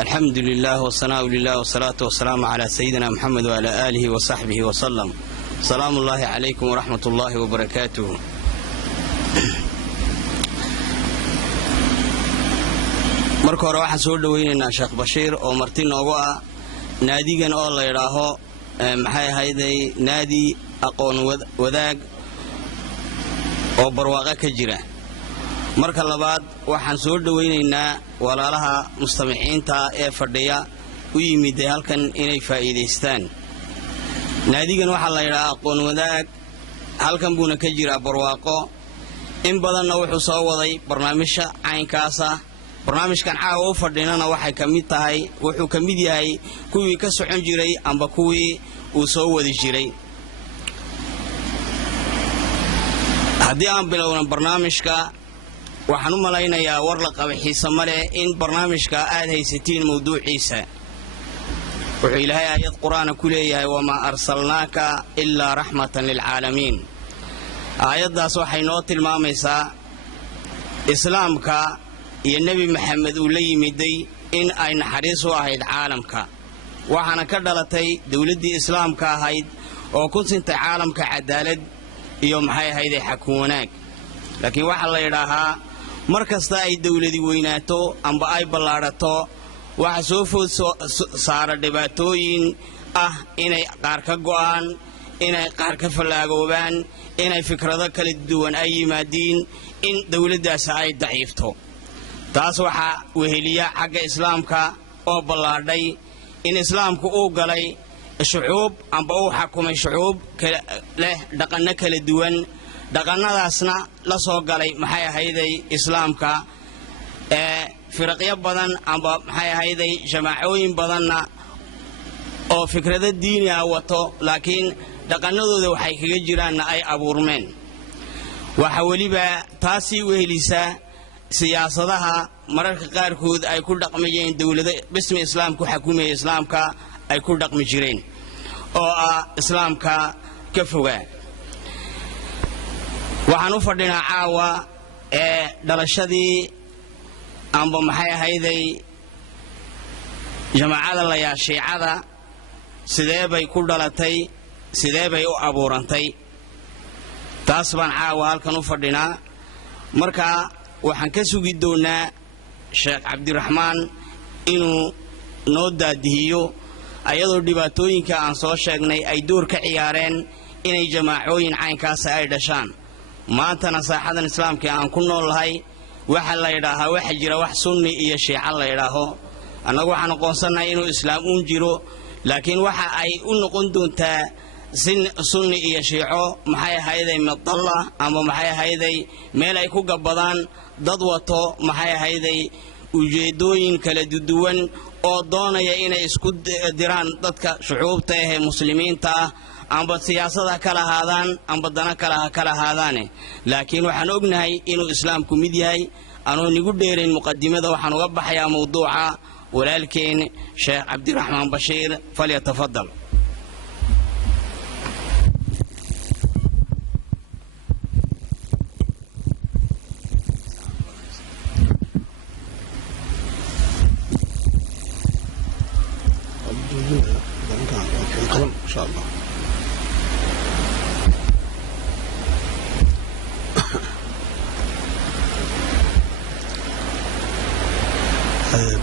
الحمد لله والثناء لله والصلاة والسلام على سيدنا محمد وعلى آله وصحبه وسلم. سلام الله عليكم ورحمة الله وبركاته. marka hore waxaan soo dhaweynaynaa Sheekh Bashiir oo marti noogu ah naadigan oo la yiraahdo maxay ahayday naadi aqoon wadaag oo barwaaqo ka jira. marka labaad waxaan soo dhaweynaynaa walaalaha mustamiiciinta ee fadhiya u yimid halkan inay faa'iideystaan. naadigan waxa la yiraahdaa aqoon wadaag halkan buuna ka jira barwaaqo in badanna wuxuu soo waday barnaamijka caynkaas ah. barnaamijkan caawa u fadhinana waxay kamid tahay wuxuu kamid yahay kuwii ka socon jiray amba kuwii uu soo wadi jiray. haddii aan bilowno barnaamijka waxaan u malaynayaa war la qabo xiiso male in barnaamijka aad haysatiin mawduuciisa. wuxuu ilaahay aayad quraan ku leeyahay wama arsalnaaka illa rahmatan lil caalamiin. aayadaas waxay noo tilmaamaysaa islaamka iyo nabi maxamed uu la yimiday in ay naxariis u ahayd caalamka. waxaana ka dhalatay dawladii islaamka ahayd oo ku sintay caalamka cadaalad iyo maxay ahayd xakun wanaag. laakiin waxa la yiraahaa markasta ay dawladi weynaato amba ay ballaarato waxa soo food saara dhibaatooyin ah inay qaar ka go'aan, inay qaar ka falaagoobaan, inay fikrado kala duwan ay yimaadiin, in dawladdaas ay daciifto. taas waxa weheliya xagga islaamka oo ballaadhay in islaamku uu galay shucuub amba uu xakumay shucuub leh dhaqanno kala duwan. dhaqannadaasna la soo galay maxay ahayday islaamka firaqyo badan amba maxay ahayday jamaacooyin badanna oo fikrado diini ah wato laakiin dhaqannadooda waxay kaga jiraanna ay abuurmeen. waxa weliba taasi wehelisa siyaasadaha mararka qaarkood ay ku dhaqmayeen dawladda bismi islaamku xukuumay islaamka ay ku dhaqmi jireen oo ah islaamka ka fogaa. waxaan u fadhinaa caawa dhalashadii amba maxay ahayday jamaacada la yaashiicada sidee bay ku dhalatay, sidee bay u abuurantay. taas baan caawa halkan u fadhinaa. marka waxaan ka sugi doonaa Sheekh Cabdiraxmaan inuu noo daadihiyo ayadoo dhibaatooyinka aan soo sheegnay ay door ka ciyaareen inay jamaacooyin caynkaas ay dhashaan. maantana saaxadan islaamka aan ku noolahay waxa la yiraahaa waxa jira wax sunni iyo shiica la yiraaho. anagu waxaan aqoonsanahay inuu islaam u jiro laakiin waxa ay u noqon doontaa sunni iyo shiico maxay ahayday madalla ama maxay ahayday meel ay ku gabadaan dad wato maxay ahayday ujeedooyin kala duwan oo doonaya inay isku diraan dadka shucuubta ee muslimiinta ah amba siyaasada kala haadaan amba dana kala haadaane. laakiin waxaan ognahay inuu islaamku mid yahay. anoo nigu dheerayn muqadimada waxaan uga baxayaa mawduuca walaalkeen Sheekh Cabdiraxmaan Bashiir falyatafadal. إن شاء الله.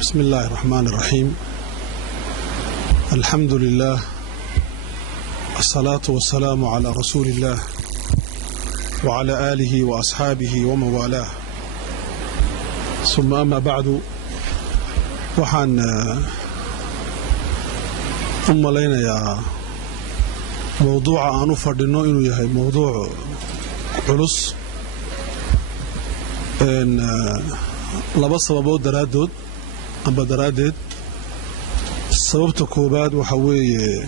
بسم الله الرحمن الرحيم. الحمد لله والصلاة والسلام على رسول الله وعلى آله وأصحابه ومن والاه. ثم أما بعد وحان لينا يا موضوع أنو فردنو إنو يهي موضوع علص إن لبا سببو درادود أما درادد سببت كوباد وحوي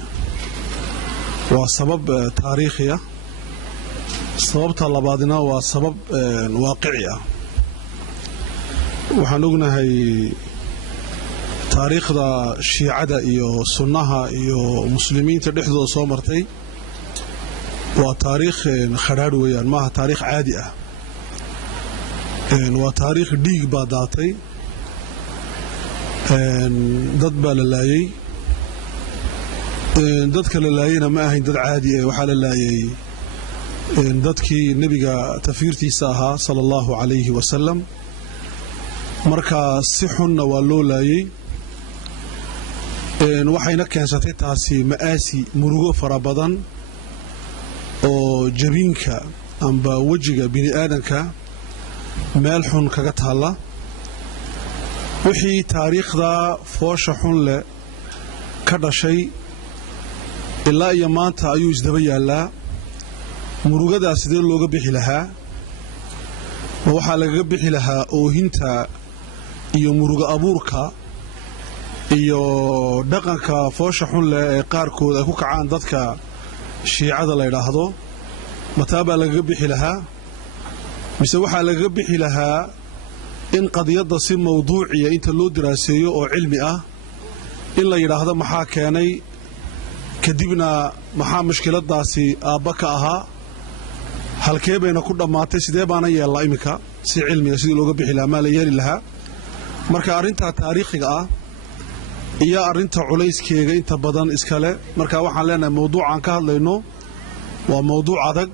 وسبب تاريخية سببت لبادنا وسبب واقعية وحنقنا هي taariikhda shiicada iyo sunnaha iyo muslimiinta dhexdooda soo martay waa taariikh kharaar weeyaan maaha taariikh caadi ah. waa taariikh dhiig baa daatay dad baa la laayay dadka la laayayna ma ahayn dad caadi ah waxaa la laayay dadkii nabiga tafiirtiisa ahaa sallallahu alayhi wa sallam marka si xunna waa loo laayay waxayna keensatay taasi ma'aasi murugo fara badan oo jabinka amba wajiga bini aadanka meel xun kaga taala wixii taariikhda foosha xun leh ka dhashay ilaa iyo maanta ayuu isdaba yaalaa murugadaas sidee looga bixi lahaa waxaa lagaga bixi lahaa oohinta iyo muruga abuurka iyo dhaqanka foosha xun leh ee qaarkood ay ku kacaan dadka shiicada la yidhaahdo mataa baa lagaga bixi lahaa mise waxaa lagaga bixi lahaa in qadiyadda si mawduuciya inta loo diraaseeyo oo cilmi ah in la yidhaahdo maxaa keenay kadibna maxaa mushkiladaasi aabba ka ahaa halkee bayna ku dhammaatay sidee baana yeellaa iminka si cilmiga sidii looga bixi lahaa maa la yeeli lahaa marka arrintaa taariikhiga ah iyo arrinta culayskeega inta badan iskale marka waxaan leenahay mawduucaan ka hadlayno waa mawduuc adag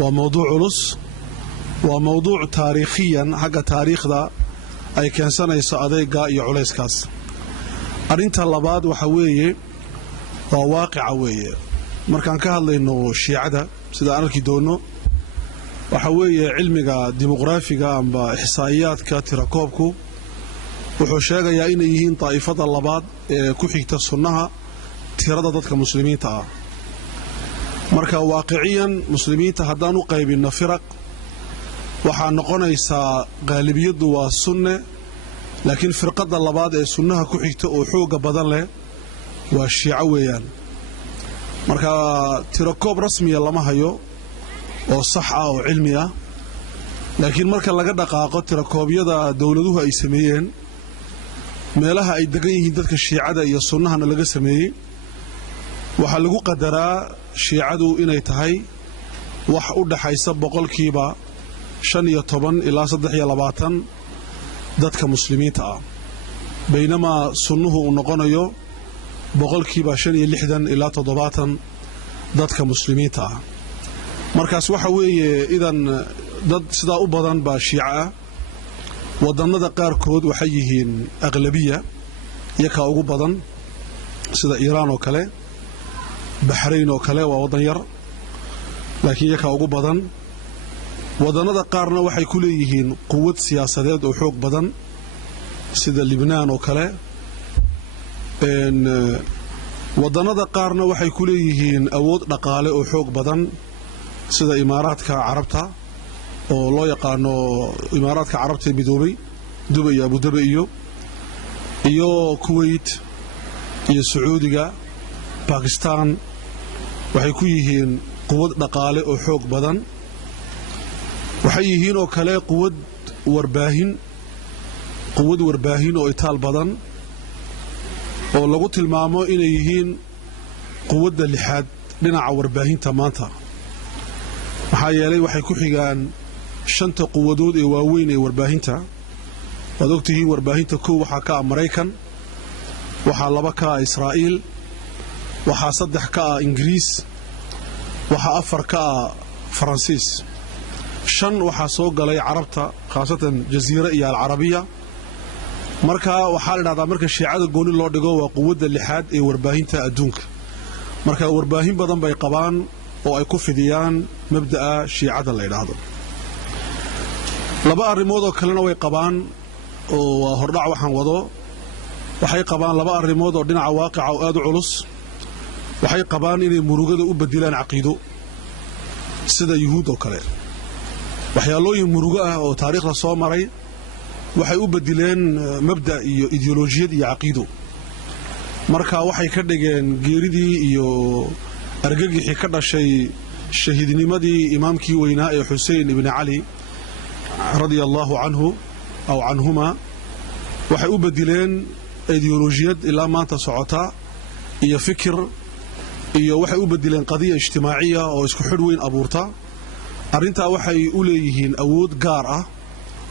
waa mawduuc culus waa mawduuc taariikhiyan xagga taariikhda ay keensanayso adeega iyo culayskaas arrinta labaad waxa weeye waa waaqica weeye markaan ka hadlayno shiicada sida aan arki doono waxa weeye cilmiga dimuqraafiga amba ixsaa'iyaadka tirakoobku wuxuu sheegayaa inay yihiin daa'ifada labaad ee ku xigta sunnaha tirada dadka muslimiinta ah marka waaqiciyan muslimiinta haddaan u qaybinno firaq waxaa noqonaysaa qaalibiyaddu waa sunne laakiin firqadda labaad ee sunnaha ku xigta oo xooga badan leh waa shiico weeyaan marka tirakoob rasmiya lama hayo oo sax ah oo cilmi ah laakiin marka laga dhaqaaqo tirakoobyada dowladuhu ay sameeyeen meelaha ay degan yihiin dadka shiicada iyo sunnahana laga sameeyey waxaa lagu qadaraa shiicadu inay tahay wax u dhaxaysa boqolkiiba 15 ilaa 23 dadka muslimiinta ah baynamaa sunnuhu uu noqonayo boqolkiiba 65 ilaa 70 dadka muslimiinta ah markaas waxa weeye idan dad sidaa u badan baa shiico ah wadannada qaarkood waxay yihiin aqlabiya iyakaa ugu badan sida iiraan oo kale baxrayn oo kale waa waddan yar laakiin iyakaa ugu badan wadannada qaarna waxay ku leeyihiin quwad siyaasadeed oo xoog badan sida libnaan oo kale wadannada qaarna waxay ku leeyihiin awood dhaqaale oo xoog badan sida imaaraadka carabta oo loo yaqaano imaaraadka carabta midoobay Dubai iyo Abu Dhabi iyo Kuwait iyo Sacuudiga Pakistan waxay ku yihiin quwad dhaqaale oo xoog badan waxay yihiin oo kale quwad warbaahin oo itaal badan oo lagu tilmaamo inay yihiin quwadda lixaad dhinaca warbaahinta maanta maxaa yeelay waxay ku xigaan shanta quwadood ee waaweyn ee warbaahinta waad ogtihiin warbaahinta koow waxaa ka ah Maraykan waxaa laba ka ah Israa'iil waxaa saddex ka ah Ingiriis waxaa afar ka ah Faransiis shan waxaa soo galay carabta khaasatan jasiira iyo al-Carabiya marka waxaa la dhahdaa marka shiicada gooni loo dhigo waa quwadda lixaad ee warbaahinta adduunka marka warbaahin badan bay qabaan oo ay ku fidiyaan mabda'a shiicada la yiraahdo laba arrimood oo kalena way qabaan oo waa hordhac waxaan wado waxay qabaan laba arrimood oo dhinaca waaqica oo aad u culus waxay qabaan inay murugada u badilaan caqiido sida yuhuud oo kale waxyaalooyin murugo ah oo taariikhda soo maray waxay u badileen mabda iyo ideolojiyad iyo caqiido marka waxay ka dhigeen geeridii iyo argagixii ka dhashay shahiidnimadii imaamkii weynaa ee Xuseen ibn Ali radiyallahu anhu aw anhuma waxay u badileen ideolojiyad ilaa maanta socota iyo fikir iyo waxay u badileen qadiya ijtimaaciya oo isku xidh weyn abuurta arinta waxay u leeyihiin awood gaar ah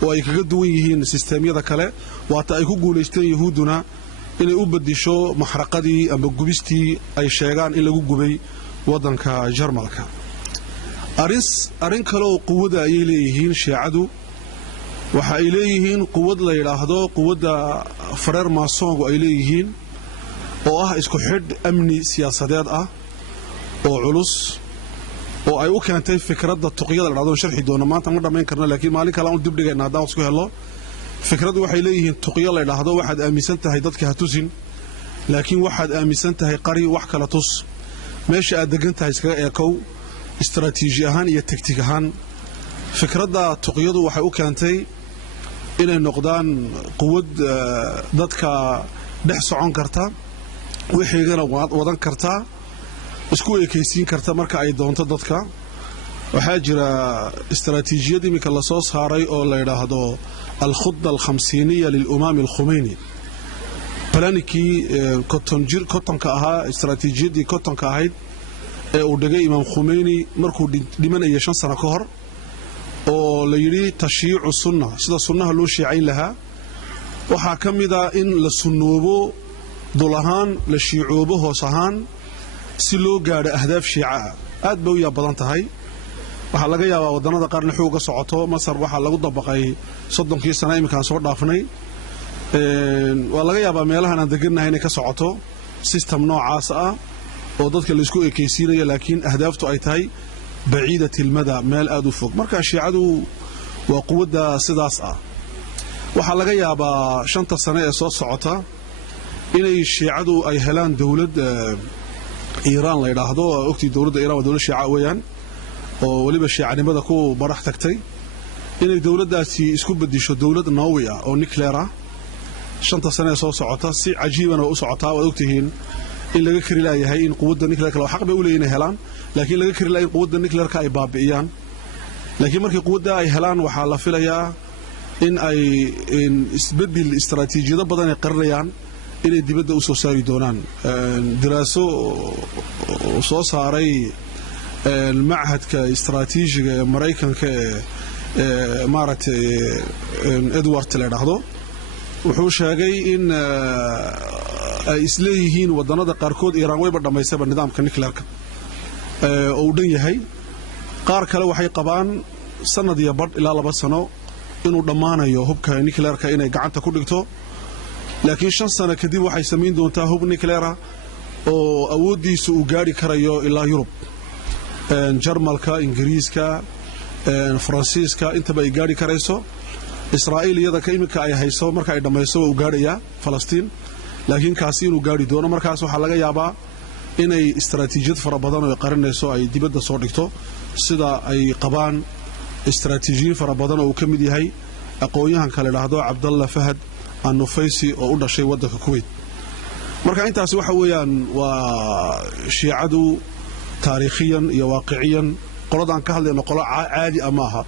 oo ay kaga duwan yihiin sisteemyada kale waata ay ku guuleysteen yahuuduna inay u badisho maxraqadii ama gubistii ay sheegaan in lagu gubay waddanka Jarmalka arin kale oo quwada ay leeyihiin shiicadu waxa ay leeyihiin quwad la yiraahdo quwada fareer maasongu ay leeyihiin oo ah isku xidh amni siyaasadeed ah oo culus oo ay u keentay fikradda tuqyada la dhado sharxi doona maanta ma dhameyn karno laakiin maalin kale aan dib dhigayna haddaan isku helo fikraddu waxay leeyihiin tuqyo la dhahdo waxaad aaminsan tahay dadka ha tusin laakiin waxaad aaminsan tahay qari wax kala tus meesha aad degan tahay iskaga eekow istaraatiiji ahaan iyo taktik ahaan fikradda tuqyadu waxay u keentay inay noqdaan quwad dadka dhex socon karta wixigana wadan karta isku ekaysiin karta marka ay doonto dadka waxaa jira istaraatiijiyad imika la soo saaray oo la yiraahdo الخطة الخمسينية للأمام الخميني بلانكي كوتن كاها استراتيجية دي كوتن كاهيد ودقى إمام خميني مركو لمن أيشان سنة كهر وليري تشييع السنة سيدا السنة لو شيعين لها وحاكم إذا إن للسنوبو دولهان للشيعوبو هوسهان سلو قاد أهداف شيعة أدبو يا بلانتهاي waxaa laga yaabaa wadannada qaar in xooga socoto Masar waxaa lagu dabaqay 30 sano imkaan soo dhaafnay waa laga yaabaa meelahan aan deganahay inay ka socoto system noocaas ah oo dadka la isku ekeysiinayo laakiin ahdaaftu ay tahay baciidatil mada meel aad u fog marka shiicadu waa quwadda sidaas ah waxaa laga yaabaa 5 sano ee soo socota inay shiicadu ay helaan dawlad Iiraan la yiraahdo ogtii dawladda Iiraan waa dawlad shiica weeyaan oo waliba shiicanimada ku barax tagtay inay dawladdaasi isku bedisho dawlad Norway ah oo nuclear ah 5 sano soo socota si cajiiban oo u socota oo ogtihiin in laga kari laayahay in quwadda nuclear xaq bay u leeyihiin helaan laakiin laga kari laayahay quwadda nuclear ka ay baabi'iyaan laakiin markii quwadda ay helaan waxa la filayaa in ay isbedel istaraatiijiyado badan ay qarinayaan inay dibadda u soo saari doonaan diraaso soo saaray المعهد كاستراتيجي امريكان ك مارت ادوارد تلهدو wuxuu sheegay in ay isleeyihiin wadanada qaarkood Iiraan way badhamaysaa nidaamka nuclearka oo u dhan yahay qaar kale waxay qabaan sanad iyo bad ilaa 2 sano inuu dhamaanayo hubka nuclearka inay gacanta ku dhigto laakiin 5 sano kadib waxay sameyn doontaa hub nuclear oo awoodiisu u gaari karayo ilaa Yurub Jarmalka Ingiriiska Faransiiska intaba ay gaari karayso Israa'iiliyada ka imika ay hayso marka ay dhamayso u gaaraya Falastiin laakiin kaasi inuu gaari doono markaas waxa laga yaabaa inay istaraatiijiyad fara badan oo qarinayso ay dibadda soo dhigto sida ay qabaan istaraatiijiyin fara badan oo ka mid yahay aqoonyahan kale dhahdo Abdullah Fahad an-Nufaysi oo u dhashay waddanka Kuwait marka intaas waxa weeyaan waa shiicadu taariikhiyan iyo waaqiiciyan qoladan ka hadlayno qolo caadi amaaha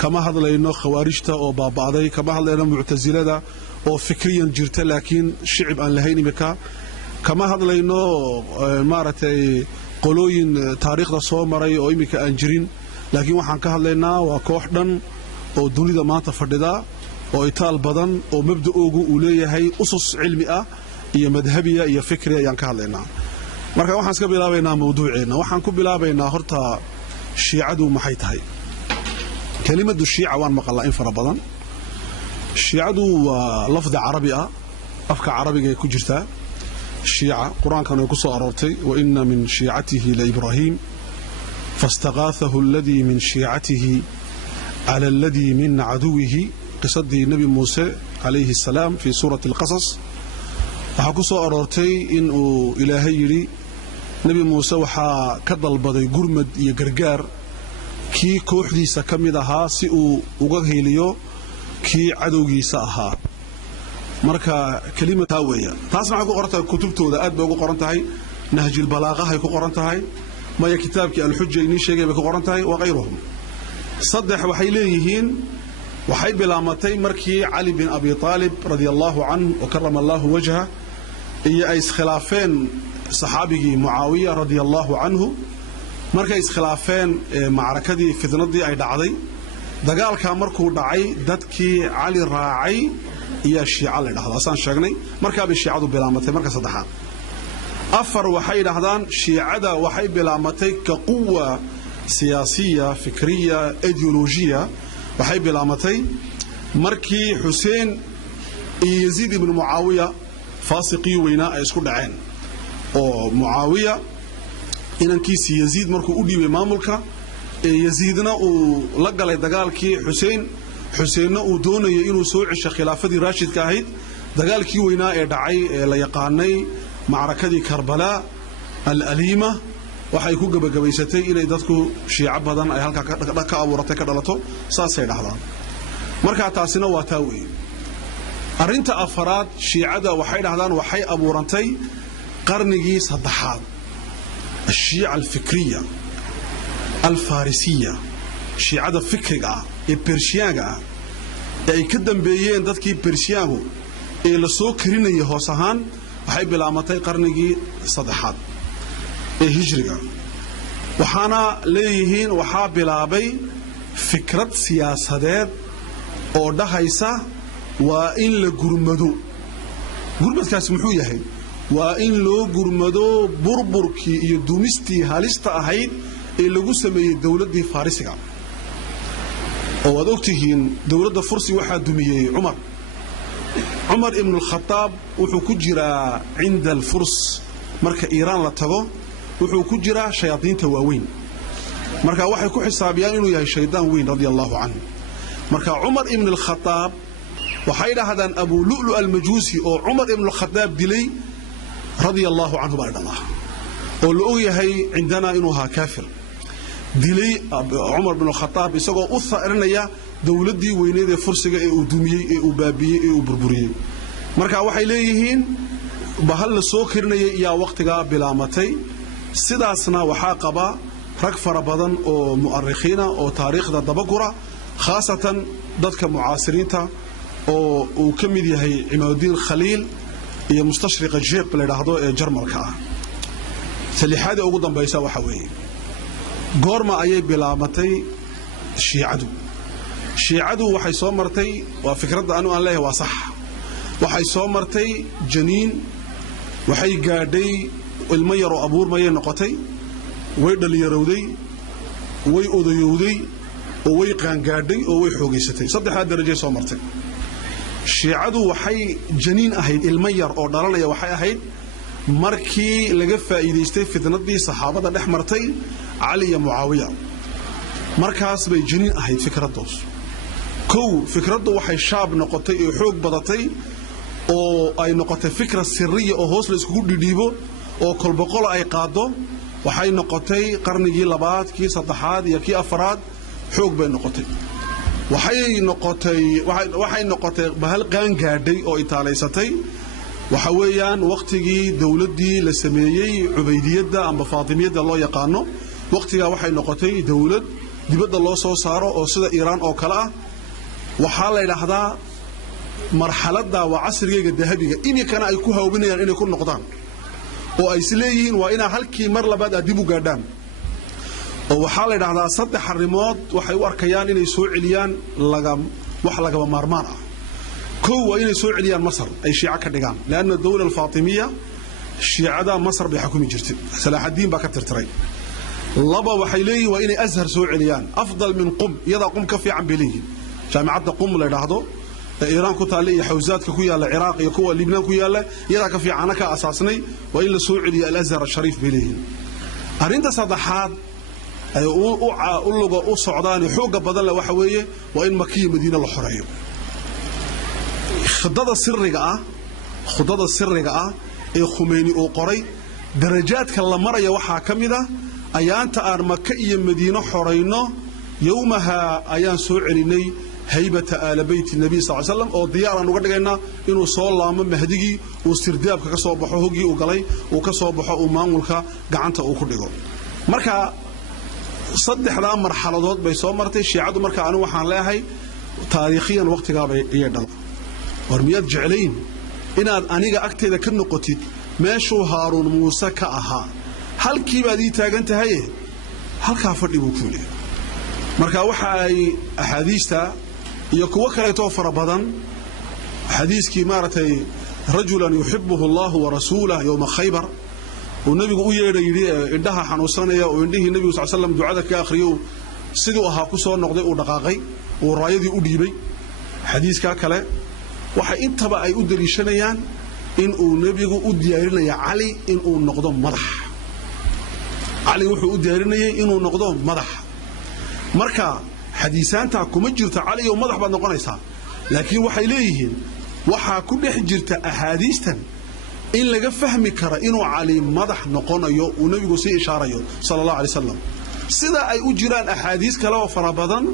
kama hadlayno khawaarijta oo baabaaday kama hadlayno mu'tazilada oo fikriyan jirta laakiin shicib aan lahayn imika kama hadlayno maaratay qolooyin taariikhda soo maray oo imika aan jirin laakiin waxaan ka hadlaynaa waa koox dhan oo dunida maanta fadhida oo itaal badan oo mabda'oogu uu leeyahay usus cilmi ah iyo madhabiya iyo fikriya ayaan ka hadlaynaa marka waxaan iska bilaabaynaa mawduuceena waxaan ku bilaabaynaa horta shiicadu maxay tahay kelimadu shiica waan maqlaa in fara badan shiicadu waa lafdi carabi ah afka carabiga ay ku jirtaa shiica quraankan ay ku soo aroortay wa inna min shiicatihi la ibrahim fastaghathahu alladhi min shiicatihi ala alladhi min aduwihi qisadii nabi muuse alayhi salam fi surati al-qasas waxa ku soo aroortay in uu ilaahay yiri nabi muuse waxa ka dalbaday gurmad iyo gargaar kii kooxdiisa kamid ahaa si uu uga heeliyo kii cadowgiisa ahaa marka kelimada weeya taasna waxa ku qorantahay kutubtooda aad bay ugu qoran tahay nahjul balaaqa ay ku qoran tahay ma ya kitaabkii al-hujja inii sheegay bay ku qoran tahay wa qayruhum saddex waxay leeyihiin waxay bilaamatay markii Ali bin Abi Talib radiyallahu anhu wa karrama Allah wajha iyo ay iskhilaafeen saxaabigii Muawiya radiyallahu anhu markay iskhilaafeen macrakadii fitnadii ay dhacday dagaalka markuu dhacay dadkii Ali raacay iyo shiica la yiraahdo asaan sheegnay markaa bay shiicadu bilaamatay marka saddexaad afar waxay yiraahdaan shiicada waxay bilaamatay ka quwa siyaasiya fikriya ideolojiya waxay bilaamatay markii Xuseen iyo Yaziid ibn Muawiya faasiqii weynaa ay isku dhaceen oo Muawiya inankiisii Yaziid markuu u dhiibay maamulka Yaziidna uu la galay dagaalkii Xuseenna uu doonayay inuu soo cisho khilaafadii Raashidka ahayd dagaalkii weynaa ee dhacay ee la yaqaanay معركة كربلاء الأليمة waxay ku gabagabaysatay inay dadku shiica badan ay halka ka abuuratay ka dhalato saasay dhaxdaan marka taasina waa taawi arinta afraad shiicada waxay dhahdaan waxay abuurantay qarnigii saddexaad الشيعة الفكرية الفارسية shiicada fikriga ee Persiyaga ay ka dambeeyeen dadkii Persiyagu ee la soo karinayay hoos ahaan waxay bilaamatay qarnigii saddexaad ee hijriga waxaana leeyihiin waxa bilaabay fikrad siyaasadeed oo dhahaysa waa in la gurmado gurmadkaas muxuu yahay waa in loo gurmado burburkii iyo dumistii halista ahayd ee lagu sameeyay dawladii Farisiga oo wad ogtihiin dawladda Fursi waxa dumiyay عمر ابن الخطاب وحو كجرا عند الفرس مركا إيران لتغو وحو كجرا شياطين تواوين مركا وحي كو حسابيان إنو يهي شيطان وين رضي الله عنه مركا عمر ابن الخطاب وحيدا هذا أبو لؤلؤ المجوسي أو عمر ابن الخطاب دلي رضي الله عنه بارد الله ولؤلؤ يهي عندنا إنوها كافر دلي عمر بن الخطاب يساقو أثى إرنيا dawladii weyneed ee Fursiga ee uu dumiyay ee uu baabiyay ee uu burburiyay marka waxay leeyihiin bahal la soo kirnayay iyo waqtiga bilaamatay sidaasna waxa qaba rag fara badan oo mu'arrixiina oo taariikhda dabagura khaasatan dadka mucaasiriinta oo uu kamid yahay Imaaduddin Khaliil iyo mustashriq Jeeb la yiraahdo ee Jarmalka ah salixada ugu dambaysa waxa weeye goorma ayay bilaamatay shiicadu shiicadu waxay soo martay waa fikradda aanu aan leeyahay waa sax waxay soo martay janiin waxay gaadhay ilmo yar oo abuurmay noqotay way dhalinyarowday way odayowday oo way qaangaadhay oo way xoogaysatay saddexda darajo soo martay shiicadu waxay janiin ahayd ilmo yar oo dhalanaya waxay ahayd markii laga faa'iideystay fitnadii saxaabada dhex martay Ali iyo Muawiya markaas bay janiin ahayd fikradoos كو فكرته waxay shaab noqotay oo xoog badatay oo ay noqotay fikra sirriye oo hoos la isku dhidhiibo oo kolboqol ay qaado waxay noqotay qarnigii labaad kii saddexaad iyo kii afraad xoog bay noqotay waxay noqotay bahal qaan gaadhay oo itaaleysatay waxa weeyaan waqtigii dawladii la sameeyay Ubaydiyada amba Faatimiyada loo yaqaano waqtiga waxay noqotay dawlad dibadda loo soo saaro oo sida Iiraan oo kala ah waxa la yiraahdaa marxaladda waa casriga dahabiga imikana ay ku hawbinayaan inay ku noqdaan oo ay isleeyihiin waa ina halkii mar labaad dib u gaadhaan oo waxa la yiraahdaa saddex arrimood waxay u arkayaan inay soo celiyaan wax laga maarmaan ah koow waa inay soo celiyaan Masar ay shiica ka dhigaan laana dawladda Faatimiya shiicada Masar bay xukumi jirtay Salaaxadiin baa ka tirtiray laba waxay leeyihiin waa inay Azhar soo celiyaan afdal min Qum yada Qum ka fiican bileeyihiin جامعة قم لا يراهدو إيران كتالي حوزات كويا العراق يكوا لبنان كويا لا يدا كفي عنك أساسني وإلا سعودي الأزهر الشريف بليه أرنت صدحات أقول صعداني حوجة بدل وحوية وإن مكية مدينة الحرية خضاد السر جاء خميني أو قري درجات كلا مرة يوحى كمذا أيان تأر مكية مدينة حرينا يومها أيان سعرني هيبة آل بيت النبي صلى الله عليه وسلم أو ديارا نقدرنا إنه صلى الله عليه وسلم مهدي واسترداب كصوب حوجي وقلي وكصوب حومان والك جعنت أو كردجو مركا صدق هذا مرحلة بيسوم مرتي شيعة مركا أنا وحنا لهاي تاريخيا وقت جاب يدل ورميات جعلين إن أنيجا أكتر كن قتيل ما شو هارون موسى كأها هل كي بدي تاجنت هاي هل كافر يبوكوني marka waxa ay ahadiista iyo kuwa kale toofar badan حديث كي مارتي رجلا يحبه الله ورسوله يوم خيبر والنبي قال يري عندها حنوسانيا وعنده النبي صلى الله عليه وسلم دعاء كاخريو sidoo ahaa ku soo noqday oo dhaqaaqay oo raayadii u dhiibay xadiiska kale waxa intaba ay u daliishanayaan in uu nabigu u diyaarinayo cali in uu noqdo madax cali wuxuu u diyaarinayay inuu noqdo madax marka xadiisaanta kuma jirto cali oo madax baad noqonaysaa laakiin waxay leeyihiin waxa ku dhex jirta ahadiistan in laga fahmi karo inuu cali madax noqonayo uu nabigu si ishaarayo sallallahu alayhi wasallam sida ay u jiraan ahadiis kale oo farabadan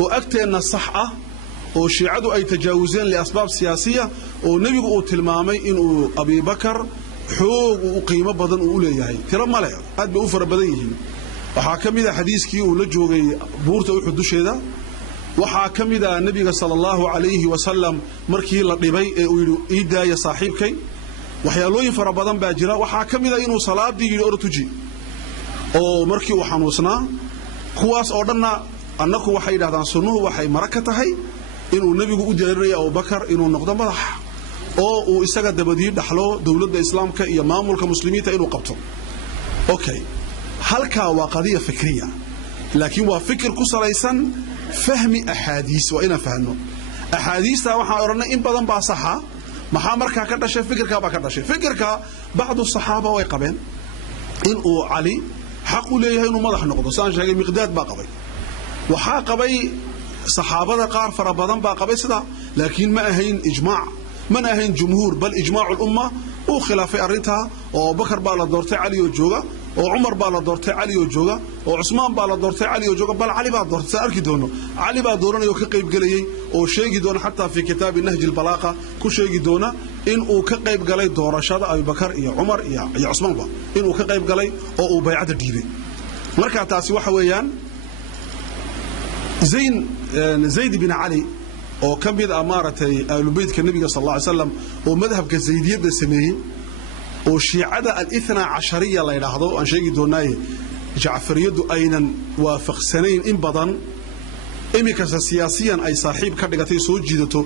oo agteena sax ah oo shiicadu ay tajaawuzeen li asbaab siyaasiya oo nabigu uu tilmaamay inuu Abi Bakar xoog uu qiimo badan uu leeyahay tira male aad bay u farabadan yihiin waxa kamid ah xadiiskii uu la joogay buurta Uhud dusheeda waxa kamid ah nabiga sallallahu alayhi wasallam markii la dhibay ee uu yiri iidaaya saaxiibkay waxyaalooyin farabadan baa jira waxa kamid ah inuu salaadii yiri ortuji oo markii uu xanuusnaa kuwaas oo dhanna annagu waxay yiraahdaan sunnuhu waxay maraka tahay inuu nabigu u diyaarinayo Abu Bakar inuu noqdo madax oo uu isaga dabadii dhaxlo dawladda islaamka iyo maamulka muslimiinta inuu qabto okay halka waa qadiya fikriya laakiin waa fikir ku salaysan fahmi ahadiis waa ina fahno ahadiista waxa oranay in badan baa saxa maxaa markaa ka dhashay fikirka baa ka dhashay fikirka bacdu saxaaba way qabeen in uu cali حق ليه إنه مدح نقطة سان شيء مقداد باقبي وحاقبي صحابة قار فربضان باقبي سدا لكن ما أهين إجماع من أهين جمهور بل إجماع الأمة وخلاف أرنتها وبكر بالا دورتي علي وجوجا وعمر بالا دورتي علي وجوجا وعثمان بالا دورتي علي وجوجا بل علي بالا دورتي أركي دونه علي بالا دورنا يوكقيب قليي وشيء دون حتى في كتاب النهج البلاغة كل شيء دونه إن وكقيب قلي دورشاد أبي بكر يا عمر يا عثمان با إن وكقيب قلي أو بيعة الديبي مركع تاسي وحويان زيد بن علي oo kamid amaaratay aalubeed ka nabiga sallallahu alayhi wasallam oo madhabka zaydiyada sameeyay oo shiicada al-ithna ashariya la yiraahdo aan sheegi doonay jaafariyadu aynan waafaqsanayn in badan imika siyaasiyan ay saaxiib ka dhigatay soo jiidato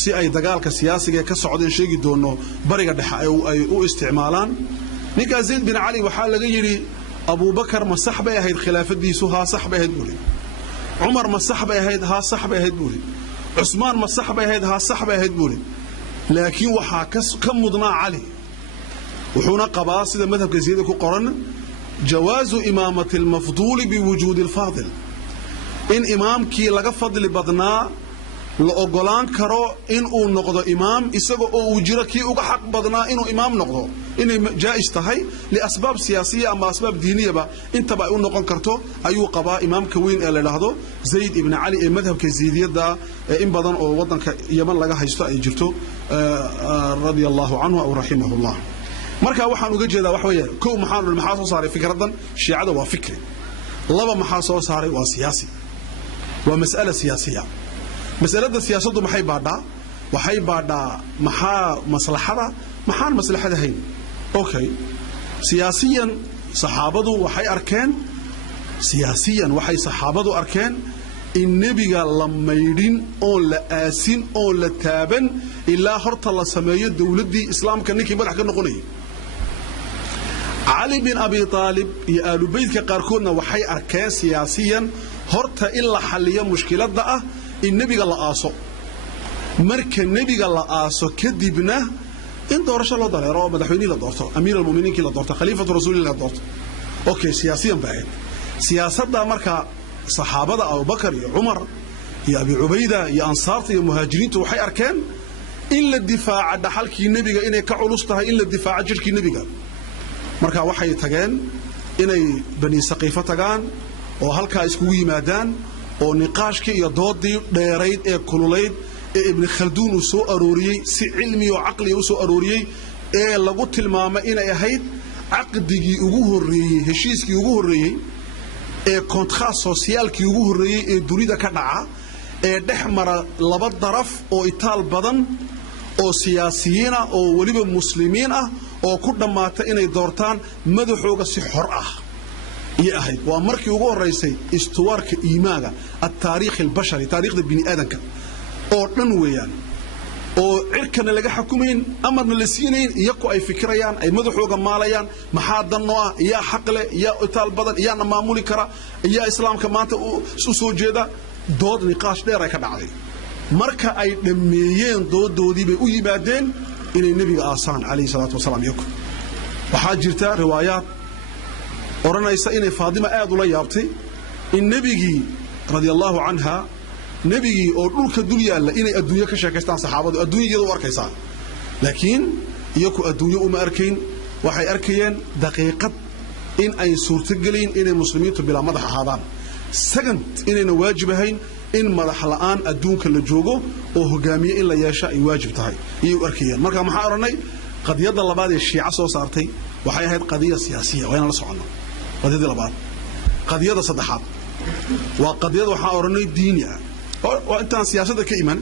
si ay dagaalka siyaasiga ka socdeen sheegi doono bariga dhexe ay u isticmaalaan ninka Zayd bin Ali waxa laga yiri Abu Bakar ma sax bay ahayd khilaafadiisu ha sax bay ahayd buuri Umar ma sax bay ahayd ha sax bay ahayd buuri عثمان ما صحبه هيدها صحبه هيد بولي لكن وحا كمدنا علي وحونا قباصد مذهب كزيدة كقرن جواز إمامة المفضول بوجود الفاضل إن إمام كي لغا فضل بدنا لأقلان كرو إن أو نقضى إمام إساقو أو جيرا كي أو حق بدنا إنو إمام نقضى إن جائز تهي لأسباب سياسية أما أسباب دينية با إنت با أو نقضى كرتو أيو قبا إمام كوين إلا لهدو زيد ابن علي مذهب كزيدية دا إن بدن أو وطن يمن لغا حيستو أي جرتو رضي الله عنه أو رحمه الله marka waxaan uga jeedaa wax weeye koow maxaa soo saaray fikradan shiicada waa fikri laba maxaa soo saaray waa siyaasi waa mas'ala siyaasiya mas'alada siyaasaddu maxay baadhaa maxaa maslaxada maxaan maslaxada hayn okay siyaasiyan saxaabadu waxay arkeen in nabiga la maydhin oo la aasin oo la taaban ilaa horta la sameeyo dawladii islaamka ninkii madax ka noqonayay علي بن أبي طالب يا آل بيت كقاركونا وحي أركان سياسيا هرتا إلا حليا مشكلة ده النبي قال آسو مرك النبي قال آسو كدبنا إن دورش الله دار رأى مدحوني لدورته أمير المؤمنين كلا دورته خليفة رسول الله دورته أوكي سياسيا بعيد سياسة ده مرك صحابة أبو بكر يا عمر يا أبي عبيدة يا أنصار يا مهاجرين وحي أركان إلا الدفاع ده حلك النبي قال إنه كعلوستها إلا الدفاع جلك النبي قال marka waxay tageen inay bani saqiifa tagaan oo halka isku yimaadaan oo niqaashkii iyo doodii dheerayd ee kululeyd ee ibn khaldun uu soo arooriyay si cilmi iyo aqli uu soo arooriyay ee lagu tilmaamay inay ahayd aqdigii ugu horeeyay heshiiskii ugu horeeyay ee contrat socialkii ugu horeeyay ee dunida ka dhaca ee dhexmara laba daraf oo itaal badan oo siyaasiyiin ah oo waliba muslimiin ah oo ku dhamaata inay doortaan madaxooga si xor ah iyo ahayd waa markii ugu horeysay istuwarka iimaaga at-taariikh al-bashari taariikhda bini aadanka oo dhan weeyaan oo cirkana laga xukumayn amarna la siinayn iyagu ay fikirayaan ay madaxooga maalayaan maxaa danno ah iyo xaqle iyo itaal badan iyo maamuli kara iyo islaamka maanta u soo jeeda dood niqaash dheer ay ka dhacday marka ay dhameeyeen doodoodii bay u yimaadeen inay nabiga aasaan kaleey salaatu wasalaam iyagu waxa jirta riwaayaad oranaysa inay Faadima aad u la yaabtay in nabigi radiyallahu anha nabigi oo dhulka dul yaala inay adduunyo ka sheekaystaan saxaabadu adduunyada u arkaysaa laakiin iyagu adduunyo uma arkayn waxay arkayeen daqiiqad in ay suurto galin inay muslimiintu bila madax ahaadaan second inayna waajib ahayn in madax la'aan adduunka la joogo oo hogaamiye in la yeesho ay waajib tahay iyo arkayeen marka maxaa oranay qadiyada labaad ee shiica soo saartay waxay ahayd qadiya siyaasiya wayna la socono qadiyada labaad qadiyada saddexaad waa qadiyada waxa oranay diini ah oo intaan siyaasadda ka iman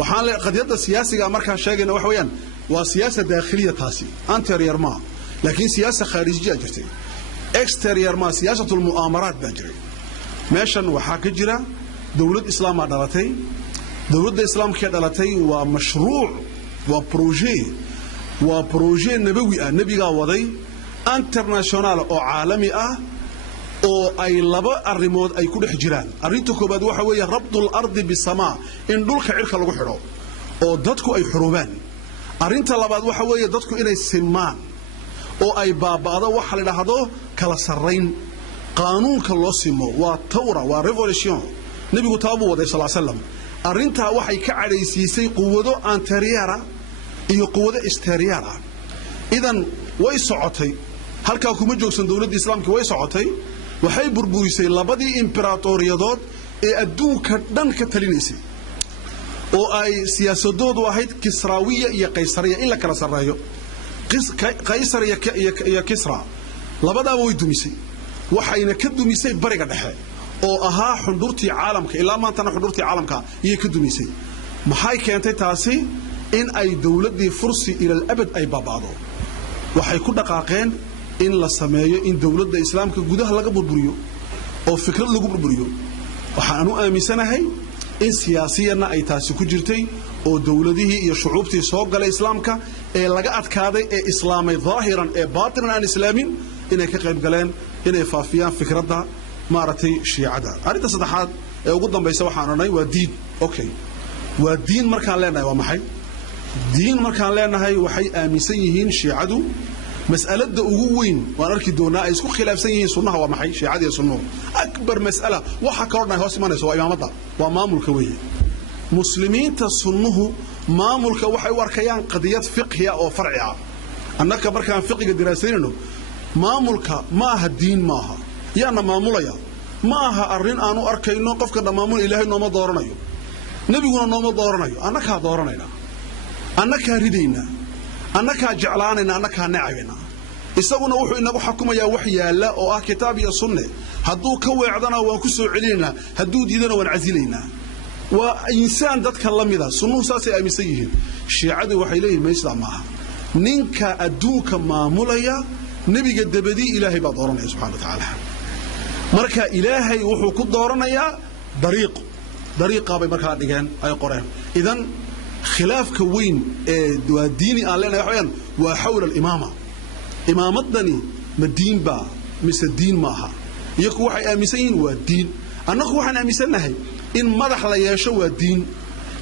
waxaan la qadiyada siyaasiga marka sheegayna wax weeyaan waa siyaasad daakhiliya taasi anterior ma laakiin siyaasad khaarijiya jirtay exterior ma siyaasatul mu'amaraat baa jiray meeshan waxa ka jira dawlad islaam dhalatay dawladda islaamka dhalatay waa mashruuc waa projet nabawi ah nabiga waday international oo caalami ah oo ay laba arimood ay ku dhex jiraan arinta koobaad waxa weeye rabdul ardi bisamaa in dhulka cirka lagu xidho oo dadku ay xurubaan arinta labaad waxa weeye dadku inay simaan oo ay baabado waxa la yiraahdo kala sareyn qaanuunka loo simo waa tawra waa revolution nabigu taabu waday sallallahu alayhi wasallam arinta waxay ka cadhaysiisay quwado anterior iyo quwado exterior idan way socotay halka kuma joogsan dawladda islaamka way socotay waxay burburisay labadii imperatoriyadood ee adduunka dhan ka talinaysay oo ay siyaasadoodu ahayd kisraawiya iyo qaysariya in la kala sareeyo qaysar iyo kisra labadaaba way dumisay waxayna ka dumisay bariga dhexe oo ahaa xundurtii caalamka ilaa maantana xundurtii caalamka iyo ka dumisay maxay keentay taasi in ay dawladii fursi ila abad ay baabado waxay ku dhaqaaqeen in la sameeyo in dawladda islaamka gudaha laga burburiyo oo fikrad lagu burburiyo waxaan u aaminsanahay in siyaasiyana ay taasi ku jirtay oo dawladihii iyo shucuubtii soo galay islaamka ee laga adkaaday ee islaamay dhaahiran ee baatinan aan islaamin inay ka qayb galeen inay faafiyaan fikradda maartay shiicada arinta saddexaad ee ugu dambaysa waxaan oranay waa diin okay waa diin markaan leenahay waa maxay diin markaan leenahay waxay aaminsan yihiin shiicadu مسألة أقوين وأركي دونا إسكو خلاف سيء سنها ومحي شيعة سنه أكبر مسألة وحكرنا هو سمانة سواء إمامته ومامل كويه مسلمين تصنه مامل كوحي وركيان قضية فقهية أو فرعية أنك بركان فقه دراسين إنه مامل ماها الدين ماها يعني مامليا ماها أرين أنو أركينه قف كذا مامل إلهي نوم دورنا يو نبي يقول نوم دورنا يو أنك هدورنا أنك هردينا أنك جعلاننا أنك نعينا isaguna wuxuu inagu xukumayaa wax yaala oo ah kitaab iyo sunne haduu ka weecdana waan ku soo celinayna haduu diidana waan casilayna waa insaan dadka lamida sunnuhu saasay aaminsan yihiin shiicadu waxay leeyihiin ma islaam maaha ninka adduunka maamulaya nabiga dabadii ilaahay baa dooranaya subxaanahu wa ta'aala marka ilaahay wuxuu ku dooranayaa dariiqa bay markaa dhigeen ay qoreen idan khilaafka weyn ee diini aan leenahay waxaan waa xawla al-imaama imaamadani ma diin ba mise diin maaha iyagu waxay aaminsan yihiin waa diin annagu waxaan aaminsanahay in madax la yeesho waa diin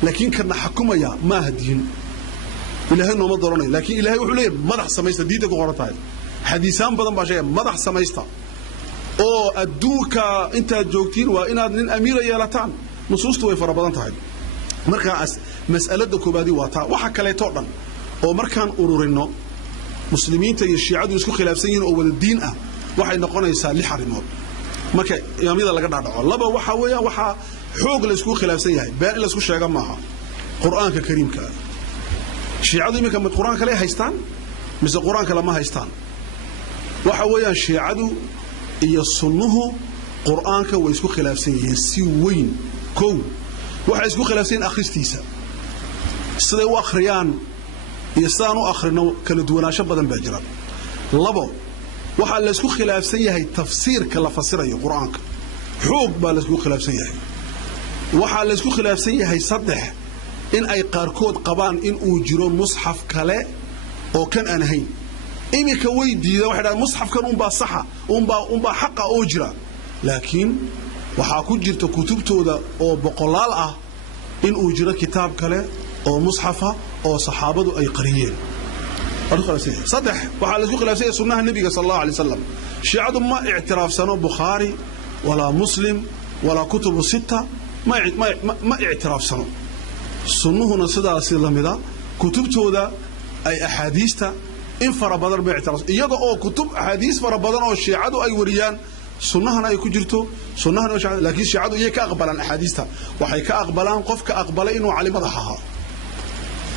laakiin kana xukumaya maaha diin ilaahay nooma dooranay laakiin ilaahay wuxuu leeyahay madax samaysta diinta ku qoran tahay xadiisaan badan baa sheegay madax samaysta oo adduunka inta joogtiin waa inaad nin amiir yeelataan nusuustu way fara badan tahay markaas mas'alada koobaadi waa taa waxa kale to dhan oo markaan ururino muslimiinta iyo shiicadu isku khilaafsan yihiin oo wada diin ah waxay noqonaysaa lix arimood marka imaamada laga dhaadhaco laba waxa weeyaan waxa xoog la isku khilaafsan yahay baan la isku sheega maaha quraanka kariimka shiicadu imika mid quraanka leh haystaan mise quraanka lama haystaan waxa weeyaan shiicadu iyo sunnuhu quraanka way isku khilaafsan yihiin si weyn koow waxa isku khilaafsan akhristiisa sida uu akhriyaan يستانو آخرنا كلا دواناشة بدن باجرا لبو وحال لسكو خلاف سيهي تفسير كلا فسيره القرآن حوق بالسكو خلاف سيهي وحال لسكو خلاف سيهي صدح in ay qaarkood qabaan in uu jiro musxaf kale oo kan aan ahayn imika way diideen waxay dhahaan musxafkan unbaa saxa unbaa xaqa oo jira laakiin waxaa ku jirta kutubtooda oo boqolaal ah in uu jiro kitaab kale oo musxafa oo saxaabadu ay qariyeen صدح waxaa la isku khilaafsan sunnaha nabiga sallallahu alayhi wasallam shiicadu ma i'tiraafsano bukhari wala muslim wala kutubu sita ma i'tiraafsano sunnuhuna sidaas lamida kutubtooda ay ahadiista in fara badan ma i'tiraafsan iyada oo kutub ahadiis fara badan oo shiicadu ay wariyaan sunnahana ay ku jirto sunnahana laakiin shiicadu iyaga ka aqbalaan ahadiista waxay ka aqbalaan qofka aqbalay inuu calimada ahaa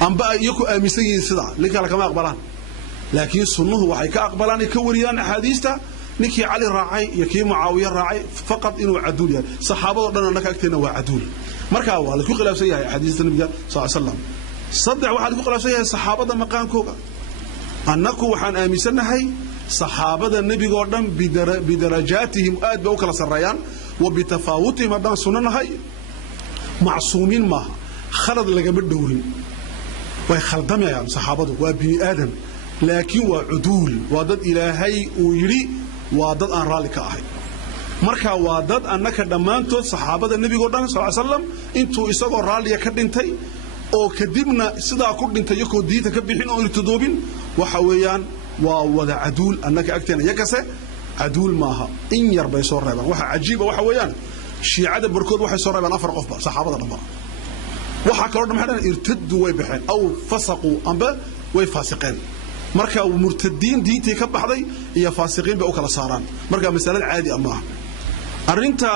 amba iyagu aaminsan yihiin sida linka kama aqbalaan laakiin sunnuhu waxay ka aqbalaan ka wariyaan ahadiista ninkii cali raacay iyo kii muawiya raacay faqad inuu aduul yahay saxaabado dhan anaka agteena waa aduul marka waa la isku khilaafsan yahay ahadiista nabiga sallallahu alayhi wasallam saddex waxa la isku khilaafsan yahay saxaabada maqaankooda annaku waxaan aaminsanahay saxaabada nabiga oo dhan bidarajaatihim aad ba u kala sareeyaan wa bitafawutihim hadan sunanahay macsuumin ma khalad laga badhowrin way khaldamayaan saxaabadu waa bini aadan laakiin waa uduul waa dad ilaahay uu yiri waa dad aan raali ka ahay marka waa dad annaka dhamaantood saxaabada nabiga oo dhan sallallahu alayhi wasallam intuu isagoo raaliya ka dhintay oo kadibna sidaa ku dhintay yakoo diinta ka bixin oo irtidoobin waxa weeyaan waa wada aduul annaka agteena yakase aduul maaha in yar bay soo reebaan waxa ajiiba waxa weeyaan shiicada barkood waxay soo reebaan afar qofba saxaabada dhammaan waxa kale oo dhammaan irtadu way baxeen aw fasaqu amba way faasiqeen marka murtadiin diintii ka baxday iyo faasiqiin bay u kala saaraan marka mas'alad caadi ah maaha arinta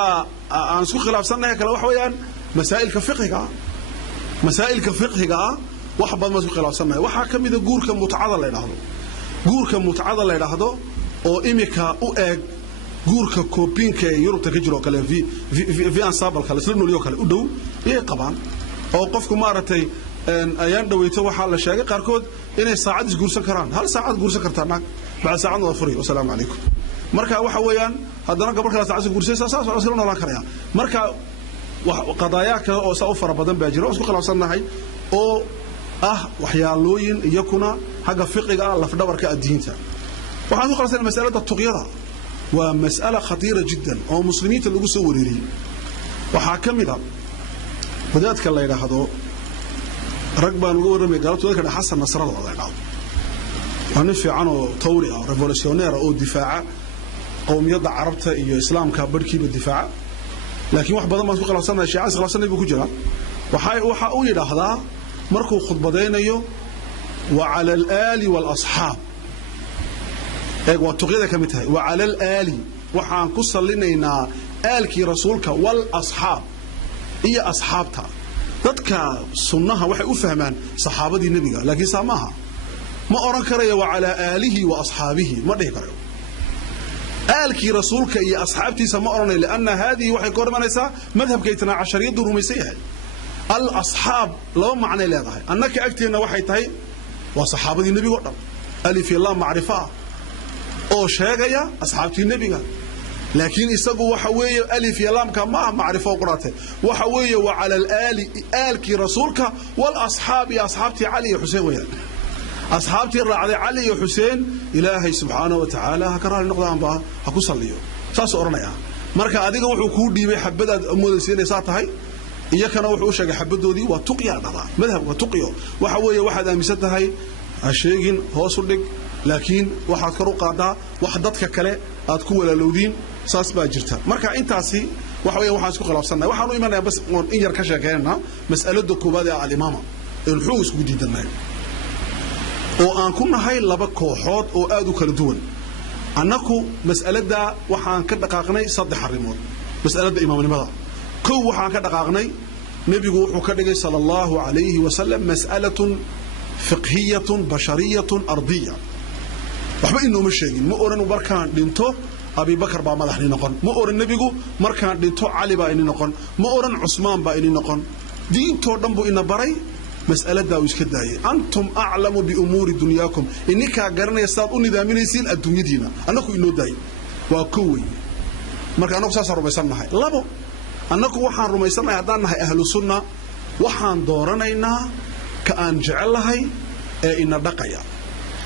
aan isku khilaafsanahay kala wax weeyaan masaa'ilka fiqhiga wax badan isku khilaafsanahay waxa kamid ah guurka mutacada la yiraahdo oo imika u eeg guurka koopinka ee Yurubta ka jiro kale fi ansabal kale isla nooliyo kale u dhow ee qabaan oo qofku maartay ayaan dhaweyto waxa la sheegay qaarkood inay saacad isguursan karaan hal saacad guursan kartaan baa saacad wada furi wassalaamu alaykum marka waxa weeyaan hadana gabar kale saacad guursaysa saas oo isla noolaan karaya marka qadaaya kale oo soo fara badan baa jiro isku khilaafsanahay oo waxyaalooyin iyakuna haga fiqiga laf dhabarka diinta waxaan ku qalsan mas'alada tuqyada waa mas'ala khatira jiddan oo muslimiinta lagu soo wareeriyay waxa kamida wadaadka la yiraahdo rag baan uga waramay galabtooda ka Xasan Nasrallah la yiraahdo waana fiican oo tawri ah revolutionnaire oo difaaca qowmiyadda carabta iyo islaamka barkiiba difaaca laakiin wax badan ma isku khilaafsanahay shiica khilaafsanay buu ku jira waxa uu yiraahdaa markuu khudbadeynayo wa 'ala al-ali wal ashab وتقيدة كمتها وعلى الآلي وحان كسلينينا آلكي رسولك والأصحاب هي أصحابتها ذاتك سنها وحي أفهمان صحابة دي النبي لكن سامها ما أران كريا وعلى آله وأصحابه ما ده كريا آلكي رسولك هي أصحابتي سما أران لأن هذه وحي كورما نيسا مذهب كيتنا عشرية الروميسية الأصحاب لو معنى لهذا أنك أكتنا وحي تهي وصحابة دي النبي قرر ألف الله معرفة oo sheegaya asxaabtii nabiga laakiin isagu waxa weeye alif ya lam ka ma maarifo quraate waxa weeye wa ala al-ali alki rasuulka wal ashabi ashabti ali iyo xuseen weeyaan ashabti raacday ali iyo xuseen ilaahay subhanahu wa ta'ala ha karaa noqdaan ba ha ku saliyo saas oranaya marka adiga wuxuu ku dhiibay xabadaad amoodaysanaysa tahay iyakana wuxuu sheegay xabadoodii waa tuqiya dhada madhabka tuqiyo waxa weeye waxaad aaminsan tahay sheegin hoos u dhig laakiin waxaad kor u qaadaa wax dadka kale aad ku walaalowdiin saas baa jirta marka intaasi waxa weeye waxaan isku khilaafsanahay waxaan u imanayaa bas in yar ka sheekeynaa mas'alada koobaad ee al-imaama ee wuxuu isku diidanay oo aan ku nahay laba kooxood oo aad u kala duwan annaku mas'alada waxaan ka dhaqaaqnay saddex arrimood mas'alada imaamnimada koow waxaan ka dhaqaaqnay nabigu wuxuu ka dhigay sallallahu alayhi wa sallam mas'alatun fiqhiyatun bashariyatun ardiyya waxba inoo ma sheegin ma oran markaan dhinto Abi Bakar baa madaxni noqon ma oran nabigu markaan dhinto Ali baa inii noqon ma oran Usmaan baa inii noqon diinto dhan buu ina baray mas'alada uu iska daayay antum a'lamu bi umuri dunyakum inika garanaysaad u nidaaminaysiin adduunyadiina annaku inoo daayay waa kooway marka annagu saas rumaysanahay labo annagu waxaan rumaysanahay hadaan nahay ahlu sunna waxaan dooranaynaa ka aan jecelahay ee ina dhaqaya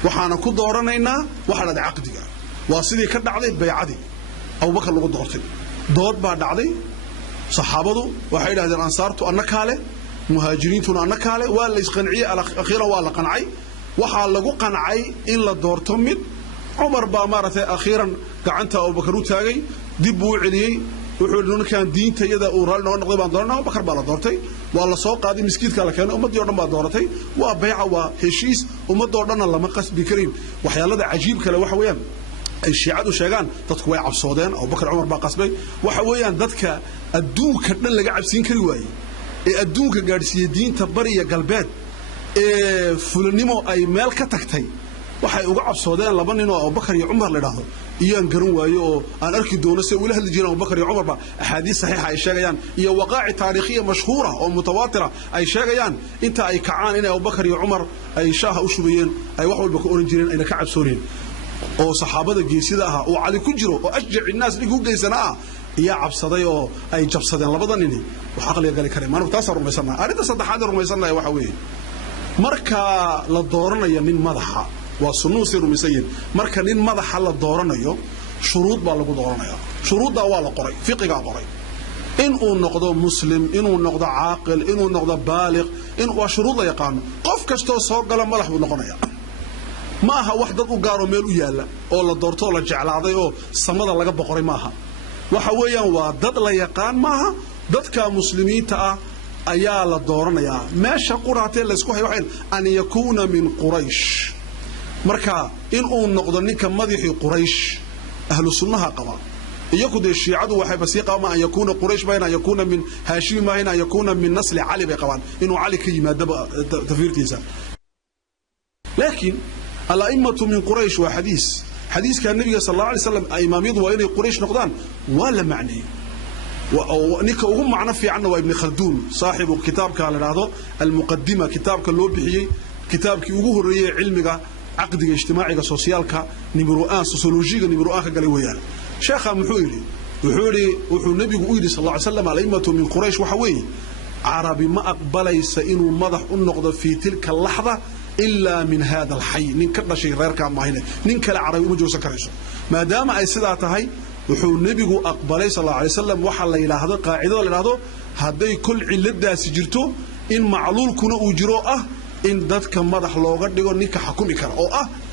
waxaana ku dooranaynaa waxa la aqdiga waa sidii ka dhacday bay'adii Abu Bakar lagu doortay dood baa dhacday saxaabadu waxay yiraahdeen ansaartu annakaale muhaajiriintuna annakaale waa la isqanciyay akhiran waa la qancay waxa lagu qancay in la doorto mid Umar baa maartay akhiran gacanta Abu Bakar u taagay dib uu celiyay wuxuu ninkan diinta iyada uu raal noqday baan doornaa Abu Bakar baa la doortay waa la soo qaaday miskiidka la keenay ummadii oo dhan baa dooratay waa bay'a waa heshiis ummadoo dhan lama qasbi karin waxyaalada cajiib kale waxa weeyaan ay shiicadu sheegaan dadku way cabsoodeen Abu Bakar Umar baa qasbay waxa weeyaan dadka adduunka dhan laga cabsiin kari waayay ee adduunka gaarsiiyay diinta bariya galbeed ee fulanimo ay meel ka tagtay waxay uga cabsoodeen laba nin oo Abu Bakar iyo Umar la yiraahdo iyaan garan waayo oo aan arki doono si uu la hadli jiray Abu Bakar iyo Umar ba ahadiis saxiixa ay sheegayaan iyo waqaaci taariikhiya mashhuura oo mutawaatira ay sheegayaan inta ay kacaan in Abu Bakar iyo Umar ay shaaha u shubayeen ay wax walba ka oran jireen ay ka cabsooneen oo saxaabada geesida ah oo cali ku jiro oo ashjaci naas dhigu geysana iyo cabsaday oo ay jabsadeen labada nin wax aqliga gali kare maanu taas rumaysanaa arinta saddexaad rumaysanaa waxa weeye marka la dooranayo nin madaxa waa sunnu si rumaysan marka nin madaxa la dooranayo shuruud baa lagu dooranaya shuruudda waa la qoray fiqiga qoray in uu noqdo muslim inuu noqdo caaqil inuu noqdo baaliq in waa shuruud la yaqaan qof kasto soo gala madax uu noqonaya ma aha wax dad u gaaro meel u yaala oo la doorto la jeclaaday oo samada laga boqoray maaha waxa weeyaan waa dad la yaqaan maaha dadka muslimiinta ah ayaa la dooranaya meesha quraatay la isku hayo an yakuna min quraish marka in uu noqdo ninka madaxii quraish ahlu sunnaha qaba iyagu de shiicadu waxay basi qaama an yakuna quraish bayna yakuna min hashim bayna yakuna min nasl ali bay qabaan inuu ali ka yimaado tafsiirkiisa laakiin الأئمة من قريش وحديث كان النبي صلى الله عليه وسلم إمام يضوى إني قريش نقدان ولا معني ونك وهم معنا في عنه وابن خلدون صاحب كتاب كان هذا المقدمة كتاب كاللوبحي كتاب كيوجه الرياء علمك عقد اجتماعي سوسيالك نمرؤان سوسيولوجيا نمرؤان كجلويان شيخ محوري وحول النبي صلى الله عليه وسلم الأئمة من قريش وحوي عربي ما أقبل يسئن مضح النقد في تلك اللحظة إلا من هذا الحي نين كذا شيء غير كان ما هنا نين كلا عربي ومجوس كريسو ما دام أي سدعة هاي وحول النبي أقبل صلى الله عليه وسلم وحل إلى هذا قاعدة ولا هذا هذي كل علة سجرته إن معلول كنا أجراء إن ذات كم مدح لوجد يقول نيك حكومي كر أو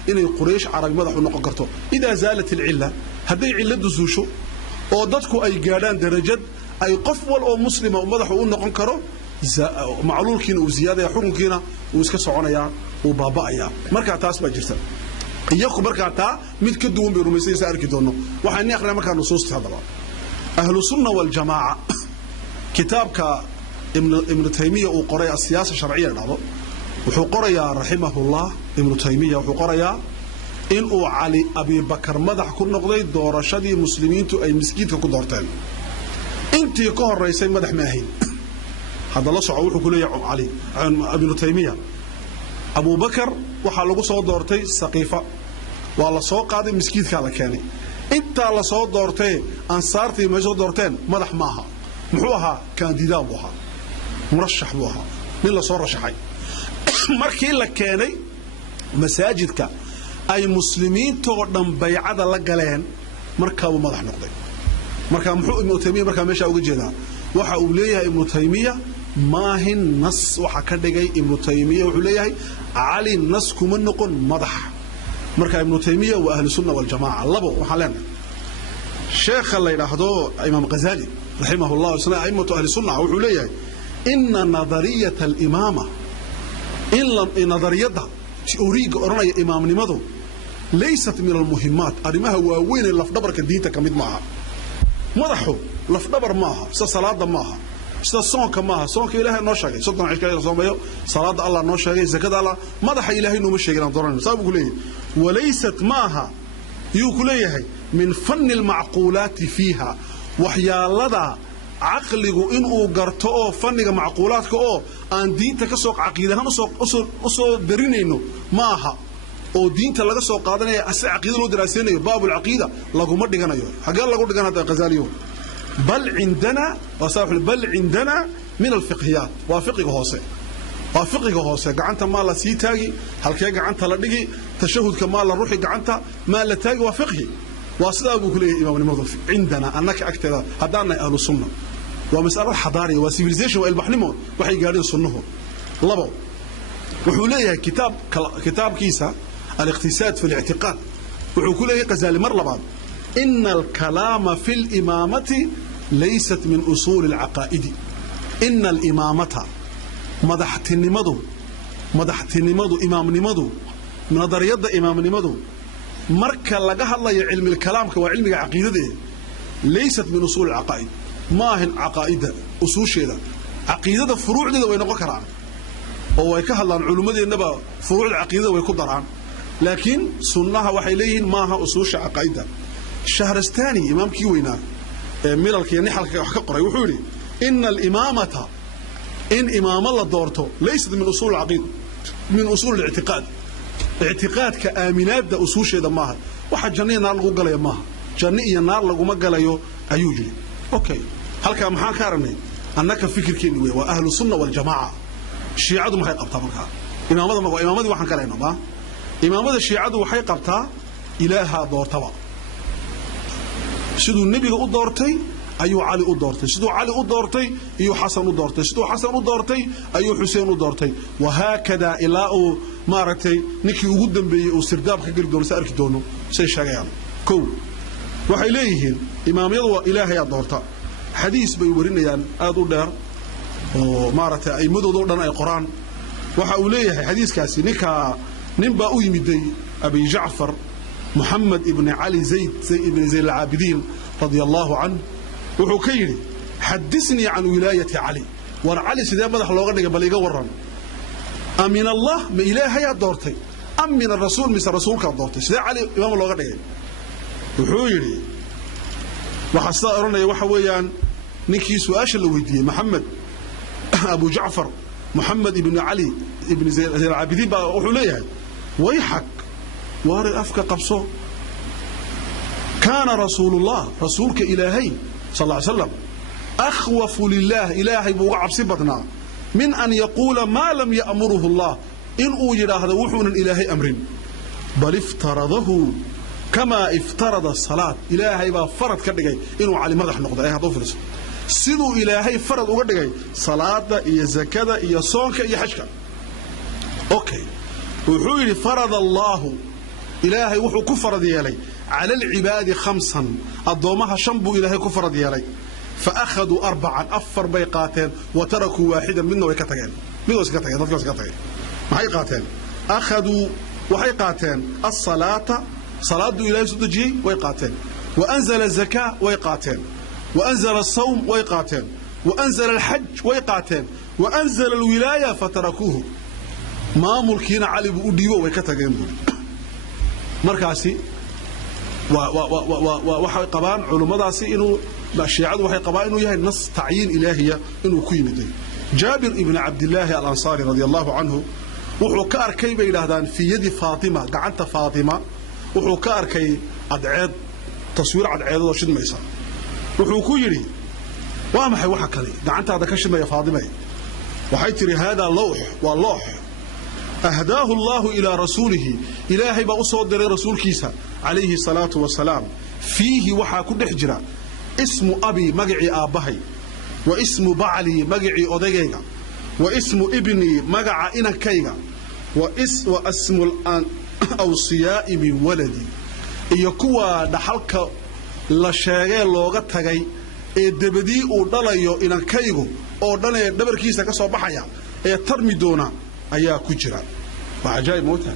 إن القريش عربي مدح ونقرته إذا زالت العلة هذي علة دزوشو أو ذاتكو أي جاران درجات أي قفول أو مسلم أو مدح ونقرته معلول كنا وزيادة حكم كنا ويسكت عنايا وبابايا مركع تاس بجرتا إياكو مركع تا ميت كدوم بروميسي سأرك دونه وحني أخرى مركع نصوص هذا أهل السنة والجماعة كتاب ابن تيمية وقرية السياسة الشرعية هذا وحقرية رحمه الله ابن تيمية وحقرية إن علي أبي بكر مدح كل نقضي دور شدي مسلمين تو أي مسكين كدورتين أنت يكون الرئيسين مدح ماهين هذا الله صعود كلية علي ابن تيمية أبو بكر وحلقوا صوت دورتي سقيفة والله صوت قادم مسكين كذا كاني أنت على صوت دورتي أنصارتي ما صوت دورتين مدح معها محوها كانديدا بوها مرشح بوها من صار رشحي مركي لك كاني مساجدك أي مسلمين تقدم بيعة لجلين مركبوا مدح نقضي مركب محو ابن تيمية مركب ماشي أوجد جدا وحوليها ابن تيمية ما هي النص وحكدجي ابن تيمية وحوليها علي النص كمن نقول مدح مركب ابن تيمية وأهل السنة والجماعة لبوا وحلنا شيخ الله يرحمه إمام غزالي رحمه الله وسنة أئمة أهل السنة وحوليها إن نظرية الإمامة إن نظريتها تأريج أرنا إمام نمذو ليست من المهمات أرمها وين اللي في دبرك الدين تكمل معها مدحه لف دبر معها صلاة معها صونك معها صونك إلهي نوشاقي صدنا عشكاية صوميو صلاة الله نوشاقي زكاة الله مدح إلهي نومشاقي نظران سابقوا ليه وليست معها يقول ليه من فن المعقولات فيها وحيا لدى عقلك إنه قرطه فنك معقولاتك أن دينتك سوق عقيدة هم سوق درينينو معها oo diinta laga soo qaadanaya asal aqeedo loo daraasanayo baabul aqeeda lagu ma dhiganayo xagaa lagu dhiganayo qazaliyo bal indana wasaaxul bal indana من الفقهيات وفقه هوسه قعنتا ما لا سي تاغي halkee gacanta la dhigi tashahudka ma la ruuxi gacanta ma la taagi waa fiqhi واسدا ابو كليه امامنimadu عندنا انك اكتدا hadana ahlu sunna wa mas'ala hadariya wa civilization wa ilbahnimo waxay gaadeen sunnuhu labo wuxuu leeyahay kitaabkiisa al-iqtisad fi al-i'tiqad wuxuu ku leeyahay qazali mar labaad in al-kalama fi al-imamati laysat min usul al-aqaid in al-imamata madaxtinimadu imaamnimadu nadariyada imaamnimadu marka laga hadlayo cilmi kalaamka waa cilmiga aqeedada laysat min usul al-aqaid ma ahin aqaida usuusheeda aqeedada furuucdeeda way noqon karaan oo way ka hadlaan culimadeennaba furuucda aqeedada way ku daraan laakiin sunnaha waxay leeyihiin maaha usuusha aqaida shahrastani imaamkii weynaa milalka nixalka wax ka qoray wuxuu yiri in al-imamata in imaama la doorto laysat min usul al-aqeed min usul al-i'tiqad اعتقاد كآمنات ده أصول شيء ده ماها واحد جنيه نار لغو قليا ماها جنيه نار لغو ما قليا أيوجي أوكي هل كان محا كارني أنك فكر كيني وأهل السنة والجماعة الشيعة ما هي قبطة مركها إمامة وحن كلينا ما إمامة الشيعة وحي قبطة إلها دور تبع سيدو النبي دورتي أيو علي دورتي سيدو علي دورتي أيو حسن دورتي سيدو حسن دورتي أيو حسين دورتي وهكذا إلى maaragtay ninkii ugu dambeeyay oo sirdaabka gal doon sa arki doono say sheegayaan kow waxay leeyihiin imaamiyadu waa ilaahay doorta xadiis bay warinayaan aad u dheer oo maaragtay ay madoodo dhan ay qoraan waxa uu leeyahay xadiiskaasi nin baa u yimiday abi ja'far muhammad ibn ali zayd ibn zayd al-abidin radiyallahu anhu wuxuu ka yiri hadithni an wilayati ali war ali sidee madax looga dhigay bal iga waran أمين الله ما إلهي دورتي أمين الرسول مثل رسولك دورتي سيدي علي إمام الله قد وحويري وحصل أرنا وحويان نكي سؤاش اللي ويديه محمد أبو جعفر محمد ابن علي ابن زين العابدين وحوليه ويحك واري أفك قبصه كان رسول الله رسولك إلهي صلى الله عليه وسلم أخوف لله إلهي بوقع بصبتنا من أن يقول ما لم يأمره الله إن أوجد هذا وحون الإلهي أمر بل افترضه كما افترض الصلاة إلهي فرض كدغاي إنه علي مدح نقضة أي هذا فرس سيدو إلهي فرض وكدغاي صلاة إيا زكاة إيا صونك إيا حجك أوكي وحول فرض الله إلهي وحو كفر ديالي على العباد 5 الضومها شنبو إلهي كفر ديالي فأخذوا 4 أفر بيقاتين وتركوا واحدا منه ويكتغين ما هي قاتين أخذوا وحيقاتين الصلاة صلاة إلهي سدجي ويقاتين وأنزل الزكاة ويقاتين وأنزل الصوم ويقاتين وأنزل الحج ويقاتين وأنزل الولاية فتركوه ما ملكين علي بأديوه ويكتغين مركاسي وحي قبان علماء داسي إنه الشيعة وحي قبائل إنه يهي نص تعيين إلهية إنه كيمدي جابر ابن عبد الله الأنصاري رضي الله عنه وحكار كي بيلهدان في يد فاطمة قعنت فاطمة وحكار كي أدعاد تصوير أدعاد وشد ميسا وحكو يري وامحي وحكا لي قعنت هذا كشد يا فاطمة وحيتري هذا لوح واللوح أهداه الله إلى رسوله إلهي بأصود رسول كيسا عليه الصلاة والسلام فيه وحا كل حجرة اسم أبي مقعي آبهي واسم بعلي مقعي أدقيقا واسم ابني مقع إنكيقا واسم الأوصياء من ولدي إيكوا دحلك لشاقين لوغتغي إدبدي أدليو إنكيقو أدلي دبر كيسا كسو بحيا ترمي دونا أيا كجرا وعجائب موتها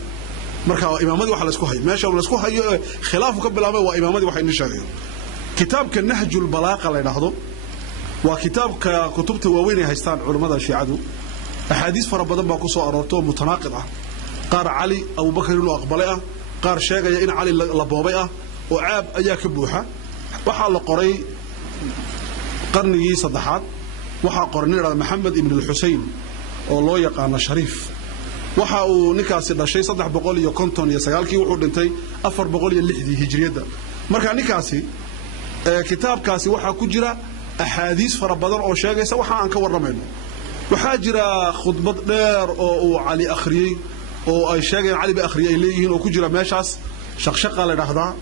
مركا إمامدي وحا لسكو هاي ماشا ولسكو هاي خلافه كبلامي وإمامدي وحا إنشاقين كتابك النهج البلاغة اللي ناخذه وكتاب كتبت ووين هيستان علماء الشيعة أحاديث فربضان باكو سو أرورتو متناقضة قار علي أبو بكر إنه أقبلئة قار شاقة إن علي لبوبئة وعاب أياك بوحة وحا لقري قرني صدحات وحا قرني محمد ابن الحسين والله يقانا شريف وحا نكاسي لشي صدح بقولي يكونتون يساقالكي وحود انتي 4 بقولي اللحدي هجرية مركا نكاسي كتاب كاسي waxaa ku jira أحاديث فربضان أو شيء سواء عن كورمينه وحاجر خطبة دير أو علي أخري أو أي شيء علي بأخري إليه أو كجرا ماشاس شقشقة لنهضة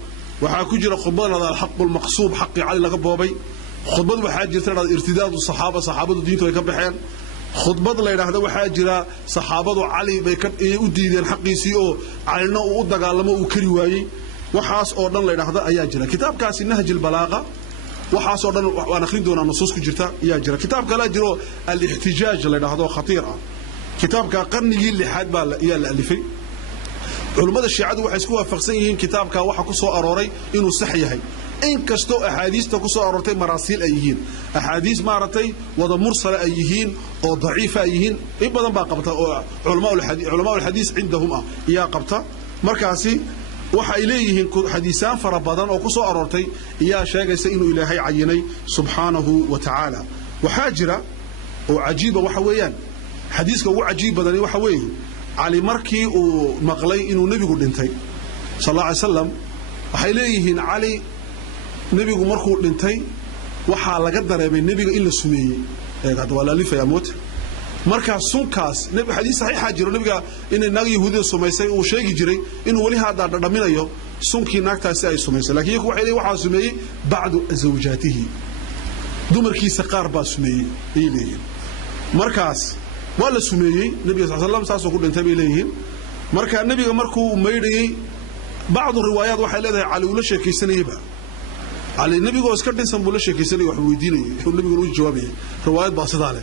وحاجر خطبة هذا الحق المقصوب حق علي لقبوبي خطبة وحاجر ترى ارتداد الصحابة صحابة الدين ويكبحين خطبة لا يراه وحاجر صحابة علي بيكر يودين حقيسي أو علينا ودقالما وكريواي وحاس أردن لا يراه أياجرا كتاب كاس النهج البلاغة وحاس أردن وأنا خلين دون النصوص كجرتا ياجرا كتاب كلا جرو الاحتجاج لا يراه خطيرة كتاب كقرني اللي حد بال يلا اللي فيه علماء الشيعة وحسكوها فقسيين كتاب كواحد كسو أروري إنه صحيح إن كستو أحاديث تكسو أرورتي مراسيل أيهين أحاديث مارتي وضع مرسل أيهين أو ضعيفة أيهين إبدا بقى قبطة علماء الحديث عندهم يا قبطة مركاسي وحا إليهن حديثان فربضان أو كسو أرورتي يا شاقيس إنه إلهي عيني سبحانه وتعالى وحاجرة وعجيبة وحويان حديثك هو عجيب بدني وحويه علي مركي ومقلي إنه نبي قد انتي صلى الله عليه وسلم وحيليهن علي نبي مركو انتي وحا لقدر من نبي إلا سميه قد ولا لفا يموت مركا سونكاس نبي حديث صحيح حاجر نبي إن الناقي يهودي سميسي وشيء جري إنه ولي هذا دمين أيو سونكي ناكتا ساي سميسي لكن يكو حيلي وحا سميه بعد زوجاته دمركي سقار با سميه إليه مركاس ولا سميه النبي صلى الله عليه وسلم ساسو كل انتبه إليهم مركا النبي مركو ميري بعض الروايات waxay leedahay cali ula sheekaysanayba cali nabiga oo iska dhinsan buu la sheekaysanay wax weydiinay wuxuu nabiga u jawaabay riwaayad baasidaale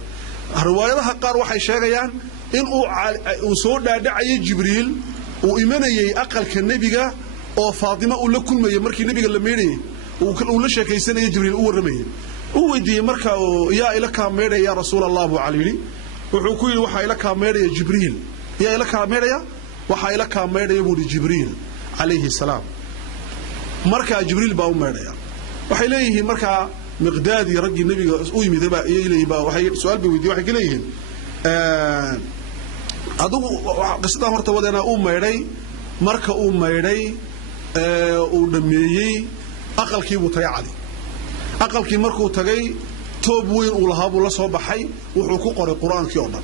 riwaayadaha qaar waxay sheegayaan in uu soo dhaadhacay jibriil uu imanayay aqalka nabiga oo faadima uu la kulmayay markii nabiga la meeray uu la sheekaysanay jibriil uu waramayay uu weydiiyay marka yaa ila ka meeray ya rasuul allah alayhi wuxuu ku yiri waxa ila ka meeray jibriil yaa ila ka meeray waxa ila ka meeray buu jibriil عليه السلام مركا جبريل باو ميريا waxay leeyihiin marka miqdaadi ragii nabiga uu yimid baa ilayhi baa waxay su'aal bi weydiiyay waxay leeyihiin adigu qisada horta wadana uu meeray marka uu meeray uu dhameeyay aqalkii buu tagay cali aqalkii markuu tagay toob weyn uu lahaa buu la soo baxay wuxuu ku qoray quraankii oo dhan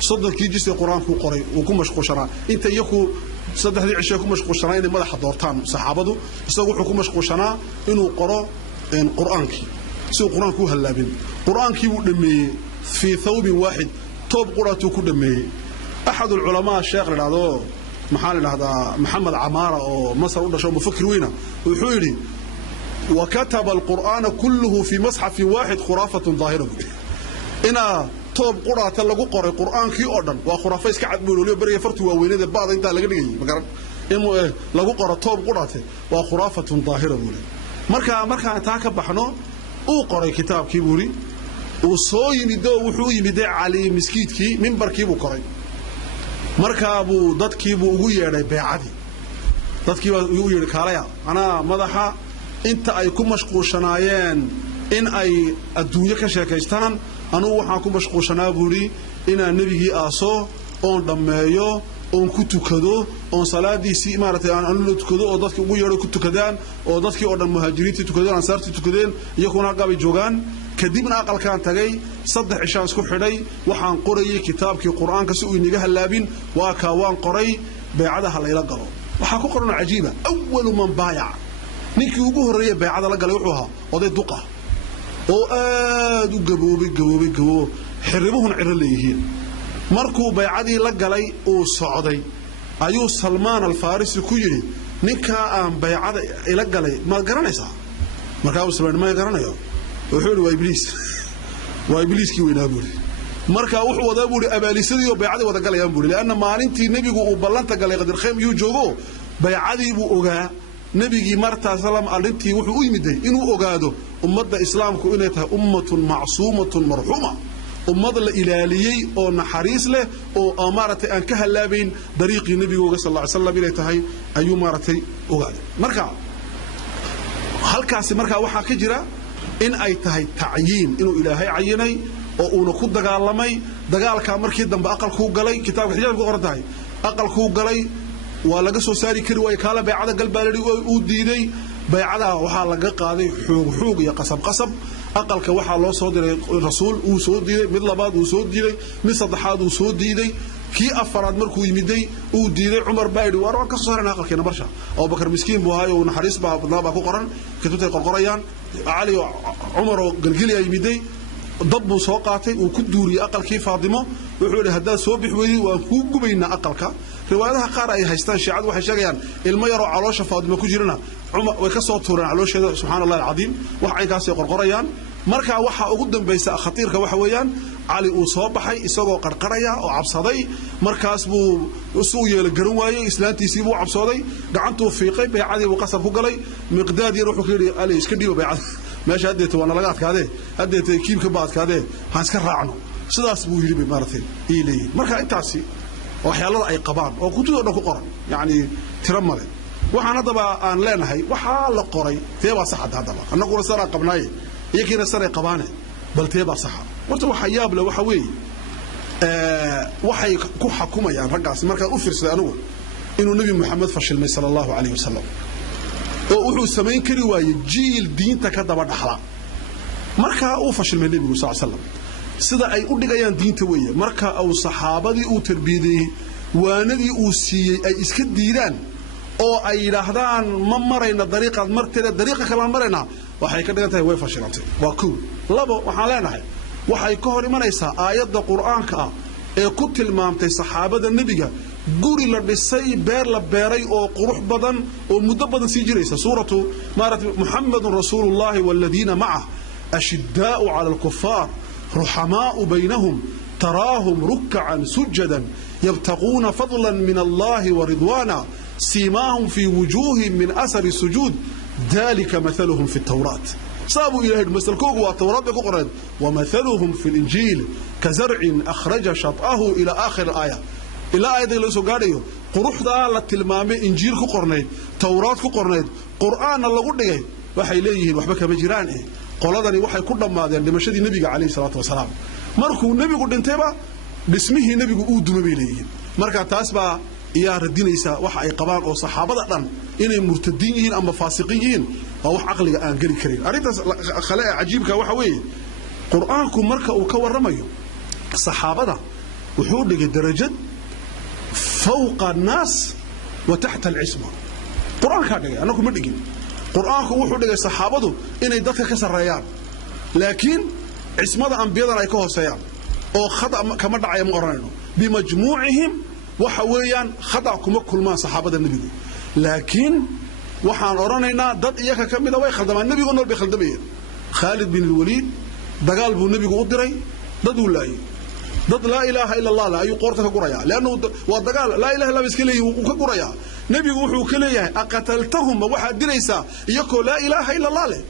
صدقي جيس القرآن كو قري وكم مشقوشنا أنت يكو صدق عشان كم مشقوشنا إن ماذا حضرتان صحابته يسوي حكم مشقوشنا إنه قرأ إن قرآن كي سو قرآن كو هلابين قرآن كي ودمي في ثوب واحد توب قرأته كدمي أحد العلماء الشيخ هذا محل هذا محمد عمارة أو مصر ولا شو مفكر وينه ويحولي وكتب القرآن كله في مصحف واحد خرافة ظاهرة إنا توب قرأت لقو قرأ القرآن كي أردن وخرافة إسكعد بولولي بري فرتوا وينه بعض إنت لقدي مقرن إنه لقو قرأ توب قرأت وخرافة ظاهرة بولي مركا تاكب بحنو أو قرأ كتاب كيبوري وصوي مدو وحوي مدع عليه مسكيت كي منبر كيبو قرأ مركا أبو ضد كيبو ويا بيعدي ضد كيبو ويا كاريا أنا مدحا أنت أيكم مشقول شنايين إن أي الدنيا كشاكستان أنا وحاكم مشقول شنابوري إن النبي آسو أون دميو أون كتو كدو أون صلاة دي سي إمارة أن أنو تكدو أو ضدك ويا كتو كدان أو ضدك أردن مهاجرين تكدان أنصارتي تكدين يكون عقابي جوغان كديبنا أقل كان تغي صدح عشان سكو حدي وحان قري كتاب كي قرآن كسوء نيجاه اللابين وكاوان قري بيعدها لا يلقلو وحاكو قرآن عجيبة أول من بايع نيكي وجوه الرئي بيعدها لقل يوحوها وضي دقة وآدو قبوبي حربوهن عرليهين مركو بيعدي لقلي أو صعدي أيو سلمان الفارسي كيري نيكا آم بيعدي لقلي ما قرانيسا مركاو سلمان ما يقرانيو وحول وإبليس كي وين أبوري مركا وحو وذا أبوري أباليسدي وبيعدي وذا قال ينبوري لأن مالنتي نبيغو وبلانتا قال يقدر خيم يوجوغو بيعدي بو أوغا نبيغي مرتا سلام ألنتي وحو يمدي إنو أوغادو أمد إسلامكو إنتها أمة معصومة مرحومة أمد الإلاليي أو نحريس له أو أمارة أنكها اللابين طريقي نبيغو صلى الله عليه وسلم إليتها أيو مارتي أوغادي مركا halkaasi marka waxa ka jira in ay tahay tacyiin inuu ilaahay cayinay oo uu ku dagaalamay dagaalka markii dambe aqalku galay kitaabka xijaabka qortahay aqalku galay waa laga soo saari kari way kala baycada galbaaladi uu diiday baycada waxa laga qaaday xoog iyo qasab aqalka waxa loo soo diray rasuul uu soo diiday mid labaad uu soo diiday mid saddexaad uu soo diiday kii afaraad markuu yimiday uu diiday Umar baaydi war ka soo saarana aqalkeena barsha Abu Bakar miskiin buu hayo naxariis baa badnaa ku qoran kutubtay qorqorayaan Ali Umar oo galgaliya yimiday dab buu soo qaatay uu ku duuriyay aqalkii Faadimo wuxuu yiri hadaa soo bix weeyay waan ku gubayna aqalka riwaayadaha qaar ay haystaan shiicadu waxay sheegayaan ilmo yar oo caloosha Faadimo ku jirana Umar way ka soo tuureen caloosheeda subhanallahi alazim wax ay kaas qorqorayaan marka waxa ugu dambaysa khatiirka waxa weeyaan Ali uu soo baxay isagoo qarqaraya oo cabsaday markaas buu soo yeelay garan waayay islaantiisii buu cabsaday gacantuu fiiqay baycadii uu qasab ku galay miqdaad yar wuxuu yiri Ali iska dhiibo baycad meesha hadeeto wana laga adkaadee hadeeto kiibka baadkaadee ha iska raacno sidaas buu yiri maartay ilay marka intaasi waxyaalada ay qabaan oo kutubada dhan ku qoran yaani tira male waxaan hadaba aan leenahay waxa la qoray teeba sax hadaba anaguna sara qabnaay iyagiina sare qabaane bal teeba sax warta waxa yaab la waxa weey waxay ku xukumayaan ragaas marka u fiirsaday anigu inuu nabi Muhammad fashilmay sallallahu alayhi wasallam oo wuxuu sameyn kari waayay jiil diinta ka daba dhaxla marka uu fashilmay nabiga sallallahu alayhi wasallam sida ay u dhigayaan diinta weeye marka uu saxaabadii uu tarbiyadey waanadii uu siiyay ay iska diidaan oo ay yiraahdaan ma marayna dariiqad marteeda dariiqa kala marayna waxay ka dhigan tahay way fashilantay waa ku labo waxaan leenahay waxay ka hor imanaysaa aayada quraanka ah ee ku tilmaamtay saxaabada nabiga guri la dhisay beer la beeray oo qurux badan oo muddo badan sii jiraysa suuratu Muhammadur Rasuulullaahi walladina ma'a ashidda'u 'ala al-kuffar ruhamaa'u baynahum taraahum ruk'an sujadan yabtaghuuna fadlan min Allahi wa ridwana سيماهم في وجوههم من أثر السجود ذلك مثلهم في التوراة صابوا إلى المثل كوغ والتوراة بقرد ومثلهم في الإنجيل كزرع أخرج شطأه إلى آخر الآية إلى آية اللي سوغاريو قروح ذا للتلمامي إنجيل كقرنيد توراة كقرنيد قرآن الله قد ليه وحي ليه وحبك مجران إيه قولادني وحي كل ما ذا لمشهد النبي عليه الصلاة والسلام مركو النبي قد انتبه باسمه النبي قد نبي ليه مركا تاسبا يا ردينيسا waxa ay qabaan oo saxaabada dhan inay murtadiin yihiin ama faasiqiin oo wax aqliga aan gali karin arintaas khalaa ajiibka waxa weey quraanku marka uu ka waramayo saxaabada wuxuu dhigay darajad fawqa an-nas wa tahta al-isma quraanka dhigay anagu ma dhigin quraanku wuxuu dhigay saxaabadu inay dadka ka sareeyaan laakiin ismada anbiyada ay ka hooseeyaan oo khada kama dhacay ma oranayno bi majmuucihim waxa weeyaan khada kuma kulmaan saxaabada nabiga laakiin waxaan oranaynaa dad iyaga kamida way khaldamaan nabiga nool bi khaldamayeen Khalid bin Walid dagaal buu nabigu u diray dad uu laayay dad la ilaaha illa Allah la ayu qorta ka guraya laano waa dagaal la ilaaha illa iska leeyahay uu ka guraya nabigu wuxuu ka leeyahay aqataltahum waxa diraysa iyagoo la ilaaha illa Allah leh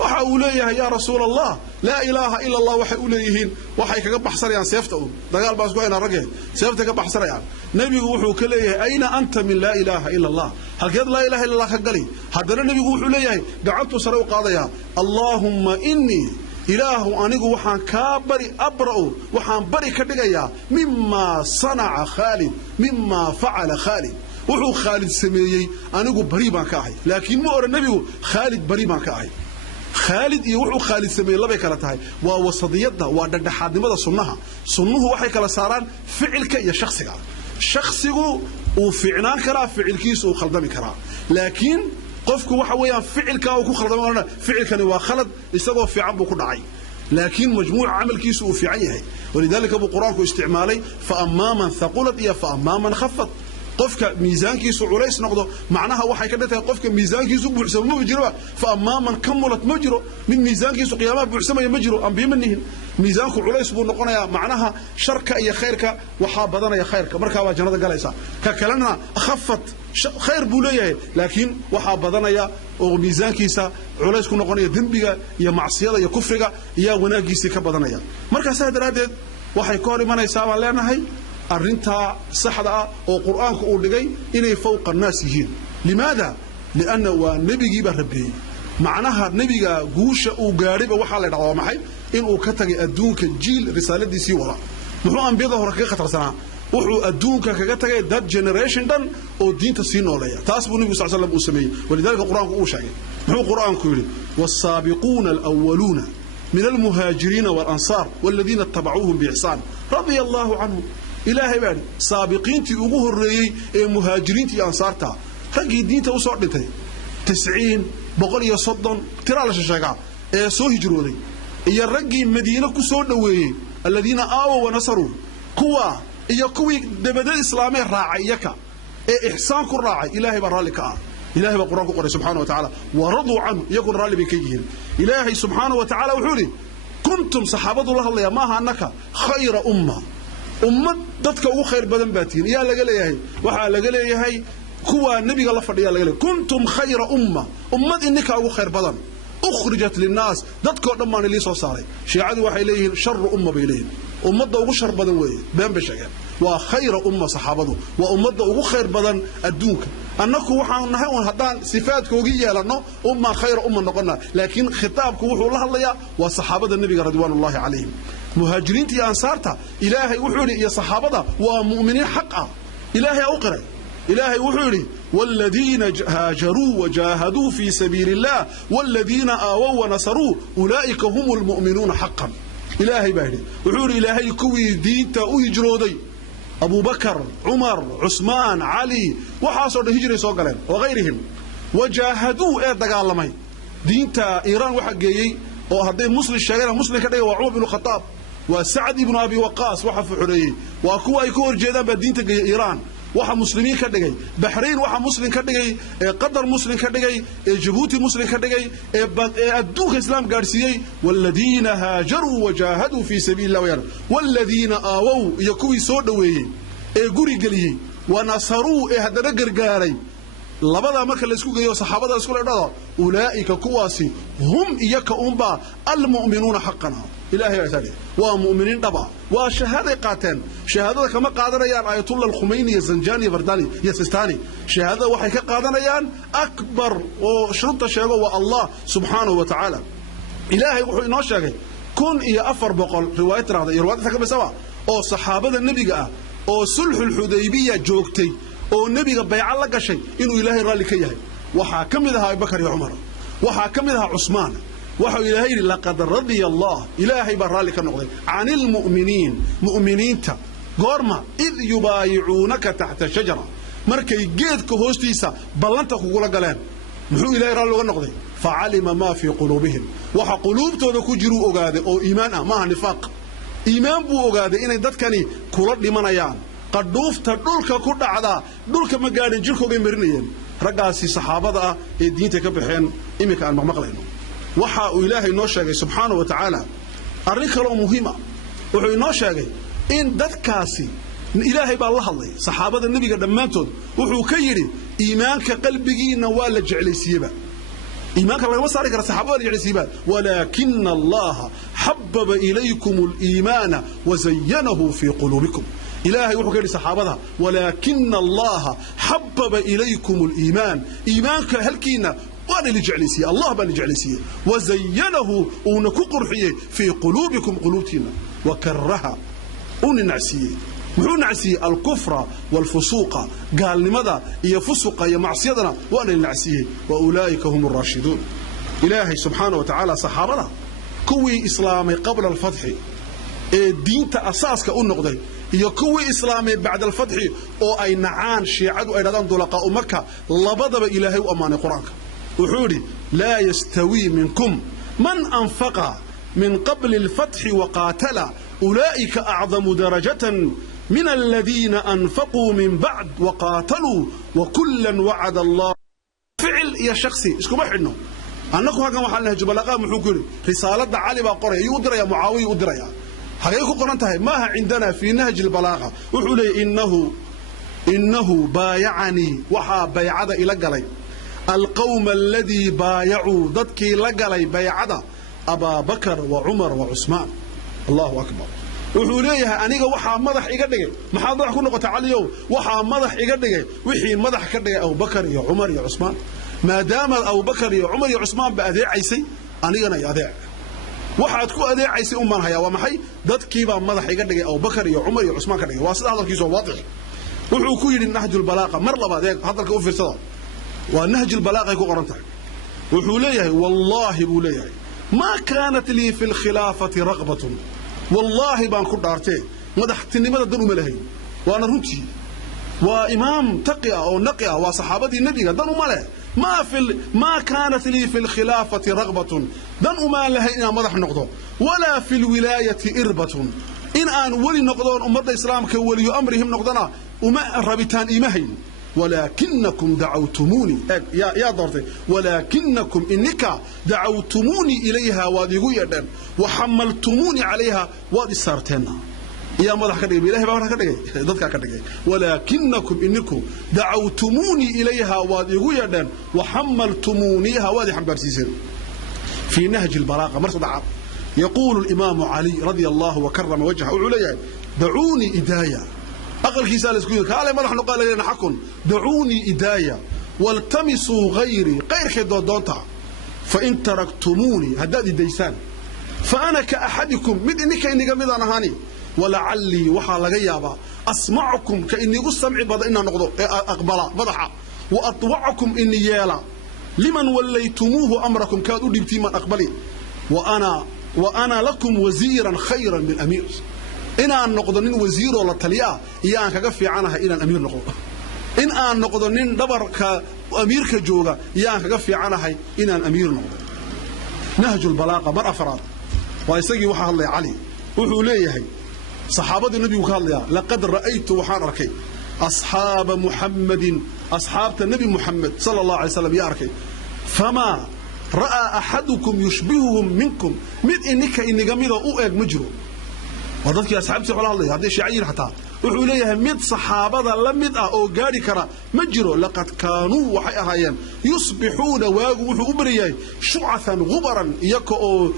waxa uu leeyahay ya rasuulallah la ilaaha illa Allah waxa uu leeyihiin waxay kaga baxsanayaan seefta uu dagaal baas ku hayna ragay seefta ka baxsanayaan nabigu wuxuu ka leeyahay ayna anta min la ilaaha illa Allah halkeed la ilaaha illa Allah ka gali hadana nabigu wuxuu leeyahay gacantu sare u qaadaya allahumma inni ilaahu anigu waxaan ka bari abra'u waxaan bari ka dhigayaa mimma sana'a Khalid mimma fa'ala Khalid wuxuu Khalid sameeyay anigu bari baan ka ahay laakiin ma oran nabigu Khalid bari baan ka ahay Khalid iyo wuxuu Khalid sameeyay laba kala tahay waa wasadiyada waa dhadhaxaadnimada sunnuhu waxay kala saaraan ficilka iyo shakhsiga shakhsigu uu fiicnaan kara ficilkiisu uu khaldami kara laakiin qofku waxa weeyaan ficilka uu ku khaldamay ficilkani waa khalad isagoo fiican buu ku dhacay laakiin majmuuc amalkiisu uu fiican yahay walidaalika buu quraanku isticmaalay fa amma man thaqulat ya fa amma man khaffat qofka miisaankiisu culays noqdo macnaha waxay ka dhigtay qofka miisaankiisu buuxsamo ma jiro fa amma man kamulat ma jiro min miisaankiisu qiyaamaha buuxsamaya ma jiro ambiyamanihin miisaanku culays buu noqonayaa macnaha sharka iyo khayrka waxa badanaya khayrka marka waa jannada galaysa ka kalena khaffat khayr buu leeyahay laakiin waxa badanaya oo miisaankiisa culays ku noqonaya dambiga iyo macsiyada iyo kufriga iyo wanaagiisa ka badanaya marka saadaradeed waxay ka hor imanaysaa baan leenahay أرنتا صحدا أو قرآن كأولجي إني فوق الناس يجين لماذا؟ لأنه والنبي جيب ربي معناها النبي جوش وجارب وحال الدعوة معي إنه كتج أدونك الجيل رسالة دي سيورا محو أن بيظهر ركيقة خطر وحو أدونك كتج that generation دن أو دين تسين عليا تاسبوا النبي صلى الله عليه وسلم ولذلك القرآن كأوشة محو القرآن كله والسابقون الأولون من المهاجرين والأنصار والذين اتبعوهم بإحسان رضي الله عنهم إلهي باري سابقين تي ugu horeeyay ee muhaajiriinta ansaarta ragii diinta u soo dhintay 90 130 tira la sheegaa ee soo hijrooday iyo ragii Madiina ku soo dhaweeyay alladina aawa wa nasaru kuwa iyo kuwii dabada islaamay raacay yaka ee ihsaan ku raacay ilaahay baralika إلهي بقرآن قرآن سبحانه وتعالى ورضوا عنه يكون رالي بكيهن إلهي سبحانه وتعالى وحولي كنتم صحابة الله يا ماها أنك خير أمة دتك أو خير بدن باتين يا لقلي وحا لقلي كوا النبي الله فرد يا لقلي كنتم خير أمة إنك أو خير بدن أخرجت للناس دتك لما اللي صاري شيعاد وحي إليه شر أمة بإليه أمة أو شر بدن وين بين بشجع وخير أمة صحابته وأمة أو خير بدن الدوك أنك وحنا نحن هذان صفات كوجية لأنه خير أمة نقولنا لكن خطابك وحول الله وصحابة النبي رضوان الله عليهم مهاجرين تي أنصارته إلهي وحولي يا صحابته ومؤمنين حقا إلهي أقرأ إلهي وحولي والذين هاجروا وجاهدوا في سبيل الله والذين آووا ونصروا أولئك هم المؤمنون حقا إلهي باهلي وحولي إلهي كوي دينتا وهجرودي أبو بكر عمر عثمان علي وحاصل هجري سوقلين وغيرهم وجاهدوا دقالمين دينتا إيران وحقيقي وهذين مسلم الشاغر مسلم كده وعمر بن الخطاب وسعد بن أبي وقاص وحف حريه وأكو أيكور جدا بدينتا إيران waxa muslimiin ka dhigay Bahrain waxa muslim ka dhigay Qatar muslim ka dhigay Djibouti muslim ka dhigay adduunka islaam gaarsiiyay walladina haajaru wajahadu fi sabilillah walladina aawaw yakuwi soo dhaweeyay guri galiyay wanasaru hadana gargaaray labada marka la isku geeyo saxaabada isku leedada ulaaika kuwaasi hum iyaka umba almu'minuna haqqan إلهي أسأله ومؤمنين طبعا وشهادة قاتين شهادة كما قادريان آية الله الخميني الزنجاني فرداني يسستاني شهادة وحي كقادريان أكبر وشرط شهادة والله سبحانه وتعالى إلهي وحي نوشاكي كن إيا أفر بقول رواية رغضة رواية ثقب سوا أو صحابة النبي قال أو صلح الحديبية جوكتي أو النبي بيع لك شيء إنه إلهي رالي كيه وحاكم لها أبي بكر يا عمر وحاكم لها عثمان وحو إلهي لقد رضي الله إلهي برالك النقضي عن المؤمنين مؤمنين تا قرما إذ يبايعونك تحت شجرة مركي جيد كهوستيسا بلانتا خقولا قلان محو إلهي رالك النقضي فعلم ما في قلوبهم وحا قلوب تودكو جرو أغادي أو إيمانا ما نفاق إيمان بو أغادي إنه دادكاني كولاد لمن أيان قد دوفتا دولك كود عدا دولك مقادي جلكو غيمرنيين رقاسي صحابة الدين تكبحين إمك أن مغمقلينو waxa uu ilaahay noo sheegay subxaanahu wa ta'ala arrin kale oo muhiim ah wuxuu inoo sheegay in dadkaasi ilaahay baa la hadlay saxaabada nabiga dhamaantood wuxuu ka yiri iimaanka qalbigiina waa la jeclaysiiyaba iimaanka laga saari kara saxaabada jeclaysiiyaba walakin allah habbaba ilaykumul iimaana wa zayyanahu fi qulubikum إلهي وحكي لصحابتها ولكن الله حبب إليكم الإيمان إيمانك هلكينا وانا اللي جعلسيه الله بان جعلسيه وزينه ونكو قرحيه في قلوبكم قلوبتنا وكرها ونعسيه محو نعسيه الكفر والفسوق قال لماذا يفسق يا معصيتنا وانا اللي نعسيه واولئك هم الراشدون إلهي سبحانه وتعالى صحابنا كوي إسلامي قبل الفتح الدين تأساسك النقضي يكوي إسلامي بعد الفتح أو أي نعان شيعاد أي ردان دولقاء مكة لبضب إلهي وأمان قرآنك وحوري لا يستوي منكم من أنفق من قبل الفتح وقاتل أولئك أعظم درجة من الذين أنفقوا من بعد وقاتلوا وكلا وعد الله فعل يا شخصي اسكو بحنه أنكم هكذا محلها جبلاء محوكري رسالة علي باقرية يودر يا معاوي يودر يا حقيقة قرنتها ما عندنا في نهج البلاغة وحولي إنه بايعني وحا بيعد إلى قلي القوم الذي بايعوا ضدك لقلي بيعد أبا بكر وعمر وعثمان الله أكبر وحوليها أنيقا وحا مضح إيقادك محاضرة كنا قتعاليو وحا مضح إيقادك وحي مضح كدك أبو بكر يا عمر يا عثمان ما دام أبو بكر يا عمر يا عثمان بأذيع عيسي أنيقا يأذيع waxaad ku adeecaysi umman haya waa maxay dadkii baa madax iga dhigay Abu Bakar iyo Umar iyo Usmaan ka dhigay waa sida hadalkiisu waadix wuxuu ku yiri nahjul balaaqa mar labaad ee hadalka u fiirsada waa nahjul balaaqa ku qoran tahay wuxuu leeyahay wallahi buu leeyahay ما كانت لي في الخلافة رغبة والله بان كدارتي مدحتنمدا دن ملهي وانا رنتي وامام تقي او نقي وصحابتي النبي دن مله ما كانت لي في الخلافة رغبة دن ما لهي ان مدح نقضو ولا في الولاية إربة إن آن ولي نقضون أمد إسلام كولي أمرهم نقضنا وما ربطان إيمهين ولكنكم دعوتموني يا دورتي ولكنكم إنك دعوتموني إليها واديقوا يدن وحملتموني عليها وادي سارتنا يا مدح كدغي بإلهي بابا كدغي ددكا كدغي ولكنكم إنكم دعوتموني إليها واديقوا يدن وحملتمونيها وادي حنبارسيسين في نهج البلاغة مرصد عام يقول الإمام علي رضي الله وكرم وجهه وعليا دعوني إداية أقل كيسال اسكوين قال ما نحن قال لنا حكم دعوني إداية والتمسوا غيري غير كدو دونتا فإن تركتموني هدادي ديسان فأنا كأحدكم مد إنك إني قمد أنا هاني ولعلي وحا لغيابا أسمعكم كإني أسمع بدا إنا نقضو أقبلا بدحا وأطوعكم إني يالا لمن وليتموه أمركم كادوا دبتي من أقبلي وأنا لكم وزيرا خيرا من الأمير إن أن نقضنين وزير ولا تليا إيا أن كغفي عنها إلى الأمير نقض إن أن نقضنين دبر كأمير كجوغا إيا أن كغفي عنها إلى الأمير نقض نهج البلاغة مر أفراد ويسقي وحا الله علي وحو ليه صحابة النبي وكالله لقد رأيت وحان ركي أصحاب محمد أصحاب النبي محمد صلى الله عليه وسلم يا ركي فما رأى أحدكم يشبههم منكم مد إنك إني قميضة أؤيق مجرو وضدك يا أصحابتي ولا الله هذا شيء حتى وحوليها مد صحابة لمد أو قاري كرا مجرو لقد كانوا وحي أهايان يصبحون واقوحوا أبرياي شعثا غبرا يكو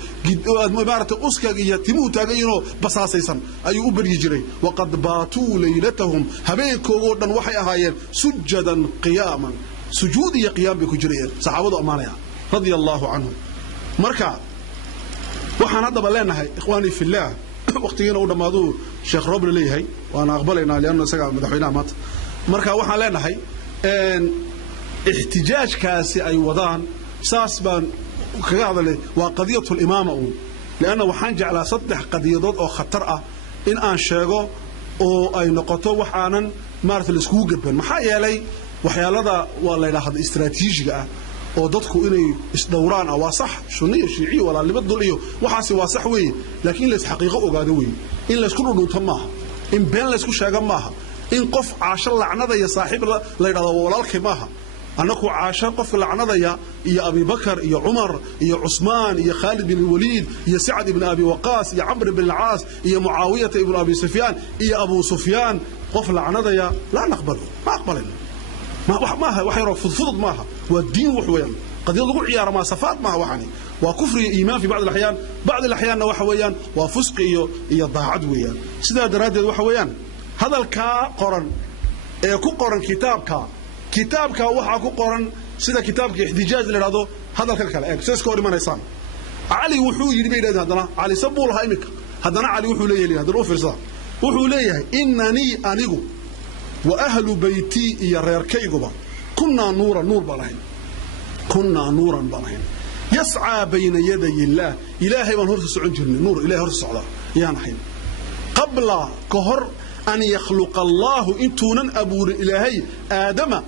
مبارة أسكا يتمو تاقينو بساسيسا أي أبري جري وقد باتوا ليلتهم هبيكو غردن وحي أهايان سجدا قياما سجودي قيام بكو جريين صحابة أمانيا رضي الله عنه مركا وحنا هذا بلينا إخواني في الله وقتينا ودمادو شيخ روبل ليهي وانا اقبلنا لانه سغا مدحوينا مات marka waxaan leenahay احتجاجkaasi ay wadaan saas baan kaga hadalay waa qadiyatu al-imaama لانه waxaan jeclaa saddex qadiyadood oo khatar ah in aan sheego oo ay noqoto waxaanan maarta la isku gaban maxaa yeelay waxyaalada waa la yiraahdo istiraatiijiga ah oo dadku inay isdowraan waa sax sunniyo shiici wala libadul iyo waxaasi waa sax weey laakiin la xaqiiqo ogaado weey in la isku dhunto maaha in been la isku sheego maaha in qof caasho lacnada iyo saaxiib la yiraahdo walaalkii maaha anaku caasho qof lacnada iyo Abi Bakar iyo Umar iyo Usman iyo Khalid bin Walid iyo Sa'd ibn Abi Waqqas iyo Amr ibn al-Aas iyo Muawiyah ibn Abi Sufyan iyo Abu Sufyan qof lacnada la naqbalo ma aqbalina ما وحيرو فضفض ماها والدين وحويان قد يضغوا عيار ما صفات ماها وحني وكفر إيمان في بعض الأحيان وحويان وفسق إيا ضاعد ويان سيدا درادد وحويان هذا الكا قرن كو قرن كتابك وحا كو قرن سيدا كتابك احتجاج لرادو هذا الكلام سيسكو رمان يسان علي وحو يربي ليه هذا علي سبولها إمك هذا علي وحو ليه هذا روفرصا وحو ليه إنني أنيقو وأهل بيتي يريركيغبا كنا نور بلهين يسعى بين يدي الله إلهي من هرس سعون جرني نور إلهي هرس سعودا يا نحين قبل كهر أن يخلق الله إنتونا أبور إلهي آدم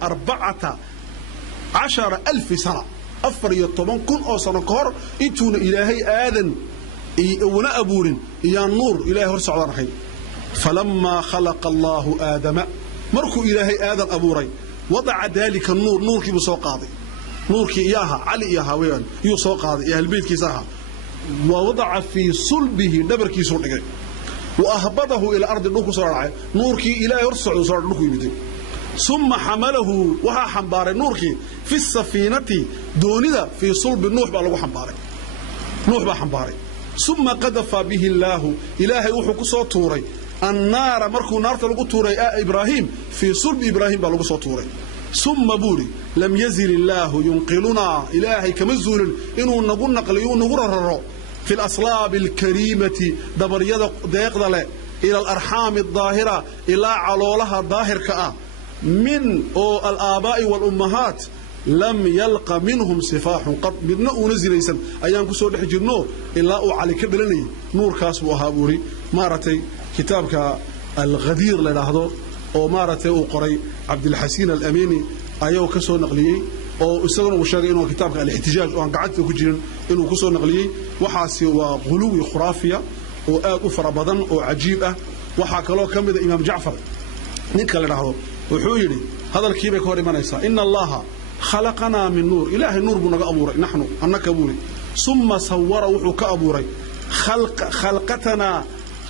14,000 سنة أفر يطبان كن أوصنا كهر إنتونا إلهي آدم ونا أبور يا نور إلهي هرس سعودا نحين فلما خلق الله آدم مركو إلهي آدم أبوري وضع ذلك النور نور كي بسوق قاضي نور كي إياها علي إياها ويان يسوق قاضي إياها البيت كي ساها ووضع في صلبه نبر كي سوق نقري وأهبطه إلى أرض النوك صار نور كي إلهي يرسع وصار النوك يبدي ثم حمله وها حنبار نور كي في السفينة دوندا في صلب النوح بقى حنباري نوح بقى حنباري ثم قذف به الله إلهي وحكو صوت توري النار مركو نار تلقو توري إبراهيم في صلب إبراهيم بلقو صوتوري ثم بوري لم يزل الله ينقلنا إلهي كمزول إنه نقول نقليون نغرر في الأصلاب الكريمة دبر يد ديقضل إلى الأرحام الظاهرة إلى علولها الظاهر كأ من الآباء والأمهات لم يلقى منهم سفاح قط بدنا ونزليسن أيام كسر دحجرنو إلا على كدلني نور كاس وهابوري مارتي كتابك الغدير للهضو أو مارتي وقري عبد الحسين الأميني أيوه كسر نقليي أو استغنوا وشاق إنه كتابك الاحتجاج وأن قعدت كجيرن إنه كسر نقليي وحاسي وغلو خرافية وأفر بدن وعجيبة وحكى كم إذا إمام جعفر نتكلم له وحويري هذا الكيبة كوري منيسا إن الله خلقنا من نور إله النور بنا أبوري نحن أنك أبوري ثم صور وحك أبوري خلقتنا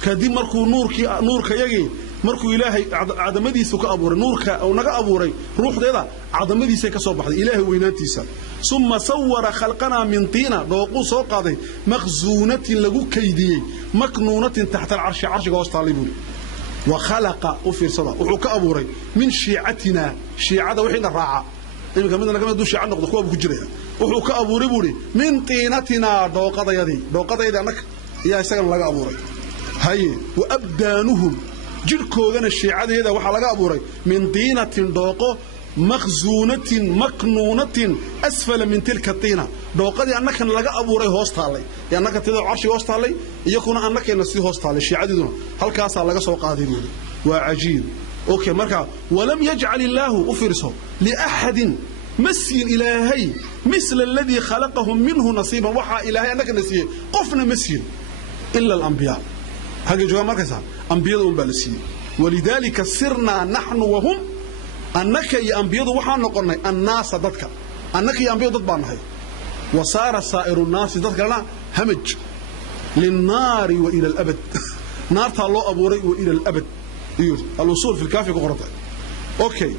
كدي مركو نور كيجي مركو إلهي عدمدي سك أبوري نور أو نجا أبوري روح ده عدمدي سك صباح إلهي ويناتيسا ثم صور خلقنا من طينة دوقو سوق هذه مخزونة لجو كيدي مكنونة تحت العرش عرش جوز طالبون وخلق وفي صلاة وحك أبوري من شيعتنا شيعة وحين الراعة إيه كمان كمان دو شيعة نقد خواب كجريها وحك أبوري بوري من طينتنا دوقة يدي أنك يا سجن لقى أبوري هاي وأبدانهم جركو جن الشيعة هذا وحلقة أبوري من طينة دوقة مخزونة مكنونة أسفل من تلك الطينة دوقة أنك لقى أبوري هوستالي يعني أنك تدعو عرش هوستالي يكون أنك نسي هوستالي الشيعة دون هل كاس لقى سوق هذه وعجيب أوكي مركا ولم يجعل الله أفرسه لأحد مسي إلهي مثل الذي خلقهم منه نصيبا وحى إلهي أنك نسيه قفنا مسي إلا الأنبياء هذا جواب مركزها أنبياء بالسي ولذلك سرنا نحن وهم أنك يا أنبياء وحى نقولنا الناس ضدك أنك يا أنبياء ضد بانهاي وصار سائر الناس ضدك لنا همج للنار وإلى الأبد نار الله أبوري وإلى الأبد الوصول في الكافي قرطة أوكي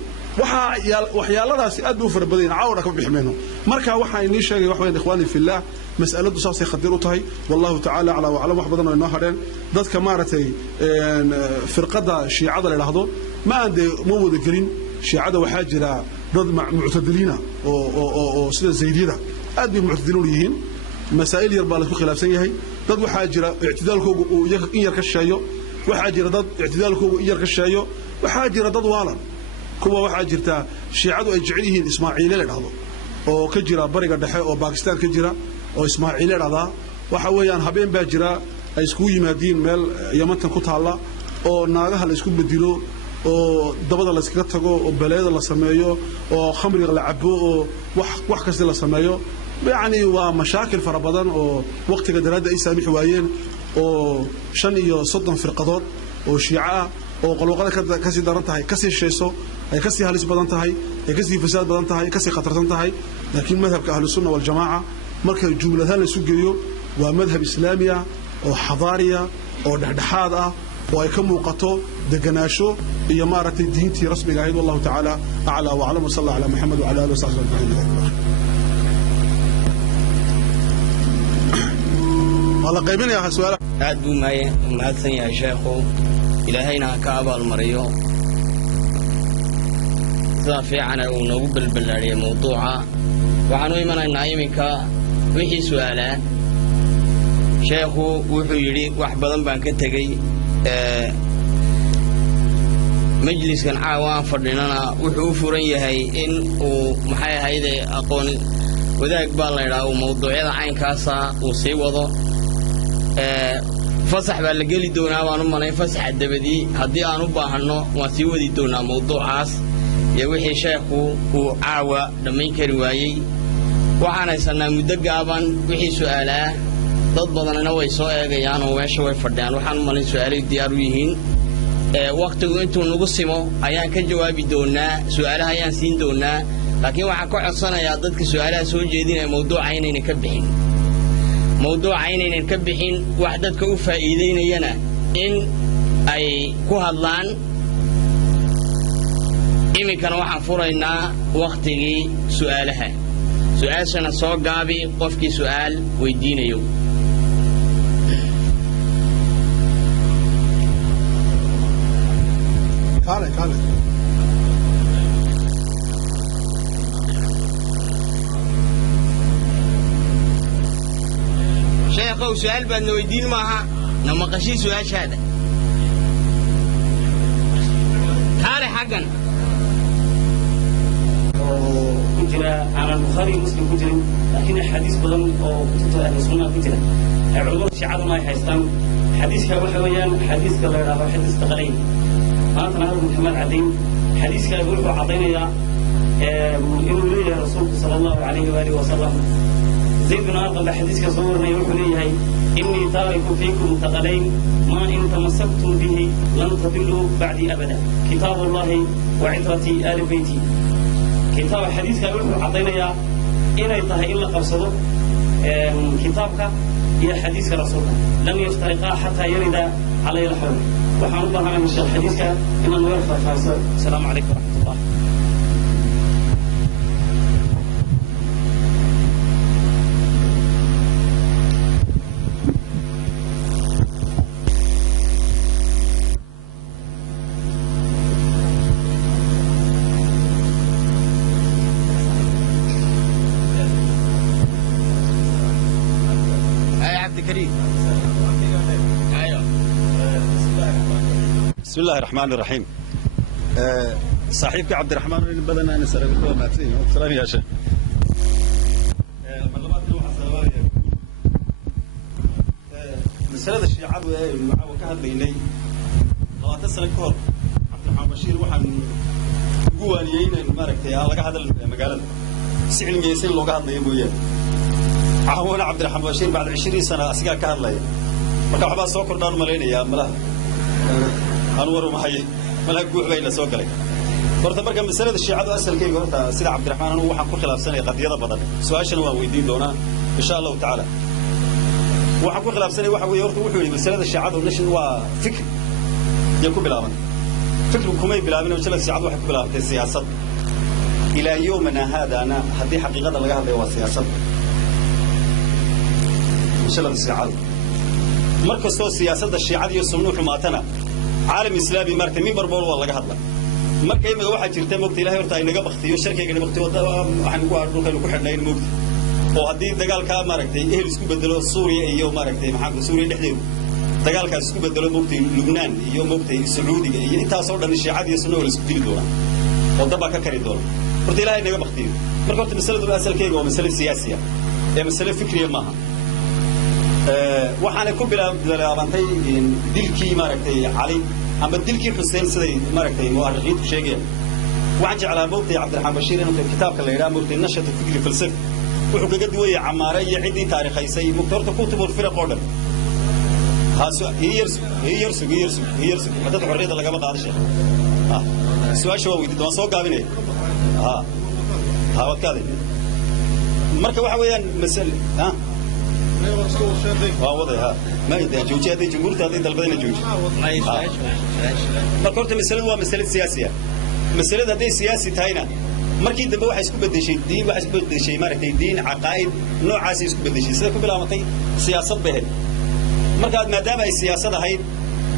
waxyaaladaasi aad u fara badan caawda ka bixmeeno marka waxa inii sheegay wax weyn ikhwaani fillah mas'aladu saasay khadir u tahay wallahu ta'ala ala wa alam wax badan oo inoo hadheen dadka maaratay firqada shiicada la yiraahdo ma ande ma wada gelin shiicada waxa jira dad mu'tadiliina oo sida zaydiyada aad bay mu'tadiliin yihiin masaa'il yar baa la isku khilaafsan yahay dad waxa jira i'tidaalkoodu oo in yar ka sheeyo waxa jira dad i'tidaalkoodu in yar ka sheeyo waxa jira dad waalan kuwa waxa jirta shiicadu ay jecel yihiin Ismaaciile la dhahdo oo ka jira bariga dhexe oo Pakistan ka jira oo Ismaaciile dhahda waxa weeyaan habeen baa jira ay isku yimaadeen meel Yamantan ku taala oo naagaha la isku bedilo oo dabada la iskaga tago oo baleeda la sameeyo oo khamriga la cabo oo wax kasta la sameeyo yaani waa mashaakil fara badan oo waqtiga daraada ay saamix waayeen oo 35 firqadood oo shiica oo qoloqada ka sii daran tahay ka sii sheeyso ay ka sii halis badan tahay ay ka sii fasaad badan tahay ka sii khatartan tahay laakiin madhabka ahlu sunna wal jamaa marka jumladaha la sugeeyo waa madhab islaamiya oo xadaariya oo dhaxdhaxaad ah oo ay ka muuqato deganaasho iyo maaragtay diintii rasmiga ahayd wallahu ta'ala a'la wa a'lamu sallallahu ala muhammad wa ala alihi wa sahbihi wala qaybinaya su'aal aad buu mahadsan yahay sheekhu ilaahayna ka abaal mariyo fiicana uu nagu balbalaariyay mawduuca waxaanu imanaynaa iminka wixii su'aala sheekhu wuxuu yiri wax badan baan ka tagay majliskan caawaan fadhinana wuxuu u furan yahay in uu maxay ahayd aqoon wadaag baa la yiraahdo mawduucyada caynkaasa uu sii wado fasax baa la geli doonaa baan u malay fasax dabadii haddii aan u baahano waan sii wadi doonaa mawduucaas iyo wixii sheekhu uu caawa dhamayn kari waayay waxaan haysanaa muddo gaaban wixii su'aalaa dad badanna way soo eegayaan oo meesha way fadhiyaan waxaan u malay su'aalay diyaar u yihiin waqtigu intuu nagu simo ayaan ka jawaabi doonaa su'aalaha ayaan siin doonaa laakiin waxaan ka codsanayaa dadka su'aalaha soo jeedinaya mawduuca inaynan ka bixin موضوع عينين كبحين وحدتك وفائدين ينا إن أي كهضلان إمي كان واحد فرينا وقتي سؤالها سؤال سنة صوت قابي قفكي سؤال ويدين يوم كالي شيخو سؤال بأنه يدين معها نمقشي سؤال شهادة كالي حقا وكجرا أنا البخاري مسلم كجرا لكن حديث بدن أو كتب أهل السنة كجرا علماء الشيعة ما يحسن حديث كوحويان حديث كبير حديث تقليد أنا تناول محمد عدين حديث كبير عطينا يا إنه لي رسول صلى الله عليه وآله وسلم زيد بن أرقم بحديث كصورنا يقول لي إني تارك فيكم ثقلين ما إن تمسكتم به لن تضلوا بعدي أبدا كتاب الله وعترتي آل بيتي كتاب حديث كبير عطينا يا إن ينتهي إلا قرصده كتابك هي حديث رسولنا لم يفترقا حتى يرد علي الحول وحان الله من الشيخ حديثك إن الله يرفع فاسر السلام عليكم ورحمة الله بسم الله الرحمن الرحيم صاحبك عبد الرحمن بدنا أنا سأقول له ماتين سلام يا شيخ مسألة الشيعة وكهد ليني لو تسأل كور عبد الرحمن بشير وحن جوانيين المركة على هذا المجال سعيد ميسين لو قهد ليبويا عهونا عبد الرحمن بشير بعد 20 سنة أسيقا كهد لي marka waxba soo kordhaan maleynaya malaha anwar ma haye malaha guux bayna soo galay horta marka masalada shiicadu asalkeega horta sida Cabdiraxmaan anu waxaan ku khilaafsanay qadiyada badan su'aashana waan weydiin doonaa insha Allah ta'ala waxaan ku khilaafsanay waxa weeye horta wuxuu yiri masalada shiicadu nashin waa fikr iyo ku bilaaban fikr kuma bilaabin masalada shiicadu waxay ku bilaabtay siyaasad ila yawmana hada ana hadii xaqiiqada laga hadlayo waa siyaasad masalada shiicadu markastoo siyaasadda shiicada iyo sunnuhu xumaatana caalam islaami martay minbar bool waa laga hadla marka imaga waxa jirta moogta ilaahay horta ay naga baqtiyo sharkayga naga baqtiyo waxaan ku dhulkan ku xidhnayn moogta oo hadii dagaalka maaragtay ehel isku bedelo Suuriya iyo maaragtay maxaa Suuriya dhexdeedu dagaalkaas isku bedelo moogtay Lubnaan iyo moogtay Sacuudiga iyo intaas oo dhan shiicada iyo sunnuhu isku dili doona oo daba ka kari doona horta ilaahay naga baqtiyo marka horta masaladu asalkeega waa mas'ala siyaasiya ee mas'ala fikriya maaha waxaan ku bilaabantay dilkii maaragtay Ali ama dilkii Xuseen siday maaragtay mu'arriqiintu sheegeen waxaan jeclaa moogtay Cabdiraxmaan Bashiir inuu kitaabka la yiraahdo moogtay nashata fikri falsafi wuxuu kaga duwayay Camaare iyo cidii taariikhaysay moogtorta kutubul firaq oo dhan haaso yeersu hadda xorriyada laga qaado sheekh su'aasha waa weydiin doon soo gaabinay wadkaadii marka waxa weeyaan mas'al واضح ما يدري جوجي هذه جمهور هذه دلبنا جوجي ما كنت مسألة سياسية مسألة هذه سياسي تاينا markii dambe waxa isku bedeshay diin waxa isku bedeshay maaragtay diin aqaa'id noocaas isku bedeshay sida ku bilaabatay siyaasad baheed marka maadaama ay siyaasad ahayd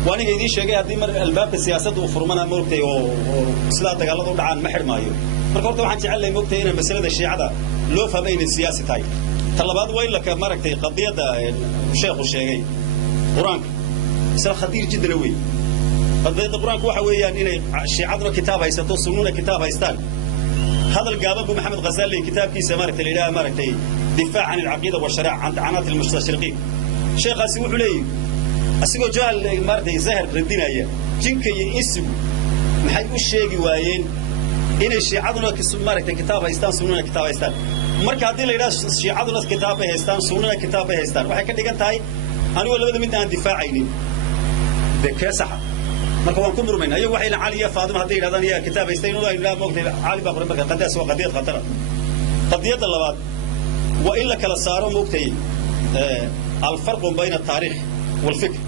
waaniga idin sheegay hadii mar albaabka siyaasadda uu furmana moogtay oo sida dagaalada u dhacaan ma xirmaayo marka horta waxaan jecelahay moogtay in mas'alada shiicada loo fahmo inay siyaasi tahay talabaad way la ka maaragtay qadiyada sheekhu sheegay quraanka sida khatir jiddan way qadiyada quraanka waxa weeyaan inay shiicadu kitaab haysato sunnuna kitaab haystaan هذا الجابب محمد غزالي كتاب كيس ماركت الإله ماركتي دفاع عن العقيدة والشرع عن عنات المستشرقين شيخ أسيبو حلي أسيبو جال ماركتي زهر ردينا إياه جنك ينسب محيو الشيء وين إن الشيعة كسم ماركتي كتاب هيستان سنونا كتاب هيستان مركز هذه الإله الشيعة كتاب هيستان سنونا كتاب هيستان وحكي لي قلت هاي أنا ولا بدي منها دفاع عيني بكاسحة marka waan ku murmayna ayagu waxay Caliya Faadima hadii yiraahdaan iyo kitaab haysteen oo ilaa moogtay Cali baa qoran marka qadaas waa qadiyad khatar qadiyada labaad waa in la kala saaro moogtay الفرق بين التاريخ والفكر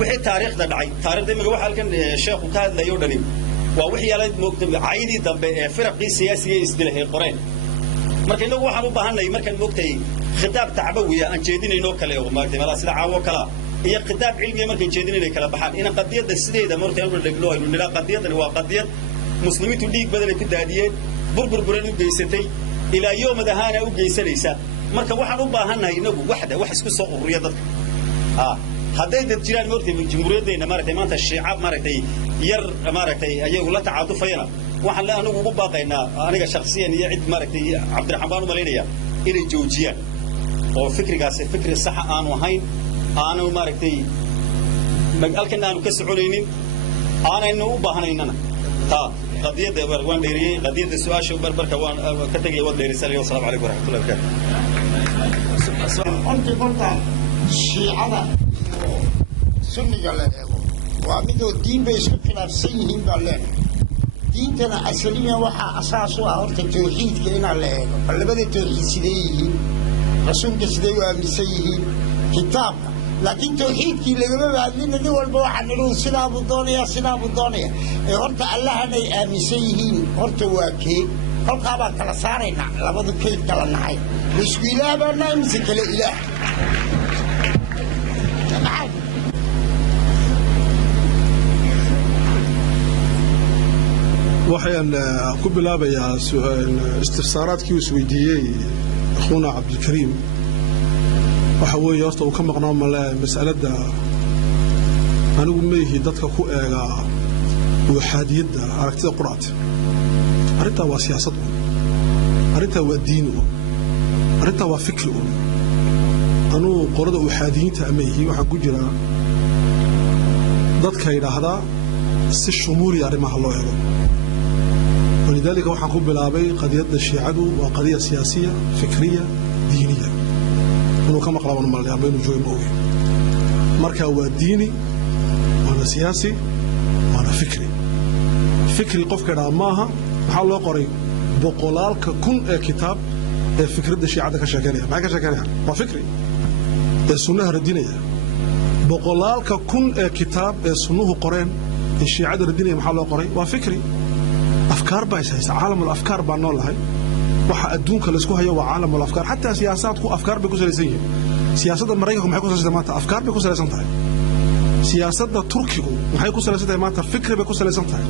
wixii taariikhda dhacay taariikhda imaga waxa halkan sheekhu ka hadlayo dhani waa wixii yaalay moogtay caayidii dambe ee firqii siyaasiga isdilahay qoreen marka inagu waxaan u baahanay markaan moogtay khitaab tacbawiya aan jeedinayno kale oo maartay mala sida caawo kala iyo khitaab cilmiga markay jeedinayna kala baxaan in qadiyada sideeda martay aan dhigno aynu nila qadiyadani waa qadiyad muslimiintu dhiig badan ay ku daadiyeen burbur buran u geysatay ilaa yoomadahaana u geysanaysa marka waxaan u baahanahay inagu wax isku soo ururiya dadka hadday dad jiraan martay jamhuuriyadeena maartay maanta shiica maartay yar maartay ayagu la tacaatufayna waxaan la anagu ugu baaqaynaa aniga shakhsiyan iyo cid maaragtay Cabdiraxmaan u maleynaya inay joojiyaan oo fikrigaas fikri sax aan ahayn aanu maaragtay magalkan aanu ka soconaynin aanaynu u baahnaynana qadiyada waan dheeriyay qadiyada su'aasha barbarka waan ka tagay wad dheerisay wassalaamu alaykum warahmatullahi wabarakatuh anti qolta shiicada sunniga la eego waa midoo diin bay isku khilaafsan yihiin baa leedahay diintana asaliyan waxaa asaas u ah horta tawxiidka inaa la eego labada tawxiid sidee yihiin rasuulka sidee u aaminsan yihiin kitaabka laakiin tawxiidkii lagama baadlina nin walba waxaa nidhuhu sidaabuu doonaya ee horta allahanay aaminsan yihiin horta waa kee kolkaa baan kala saaraynaa labadu kayd kala nahay laisku ilaah baa nahay mise kale ilaah waxaan ku bilaabayaa istifsaaraadkii isweydiiyey akhuuna cabdilkariim waxa weeye horta uu ka maqnaa male mas'aladda anigu meehi dadka ku eega waxaadiyadda aragtida quraacda arrintaa waa siyaasad arrintaa waa diin arrintaa waa fikri anuu qorada waxaadiyiinta ameehi waxaan ku jiraa dadka yidhaahdaa si shumuuli arrimaha loo eego ولذلك waxaan ku bilaabay qadiyada shiicadu waa qadiya siyaasiya fikriya diiniya inuu ka maqlaban malaya baynu joogno oo marka waa diini waa siyaasi waa fikri qofka maaha waxa loo qoray boqolaalka kun ee kitaab ee fikradda shiicada ka sheekeynaya maxay ka sheekeynayaan waa fikri ee sunnaha radinaya boqolaalka kun ee kitaab ee sunnuhu qoreen ee shiicada radinaya maxaa loo qoray waa fikri أفكار بايسة عالم الأفكار بانول هاي waxa adduunka la isku hayo waa caalam wal afkaar hatta siyaasadku afkaar bay ku salaysan yihiin siyaasadda Mareykanku maxay ku salaysan maanta afkaar bay ku salaysan tahay siyaasadda Turkigu maxay ku salaysan tahay maanta fikir bay ku salaysan tahay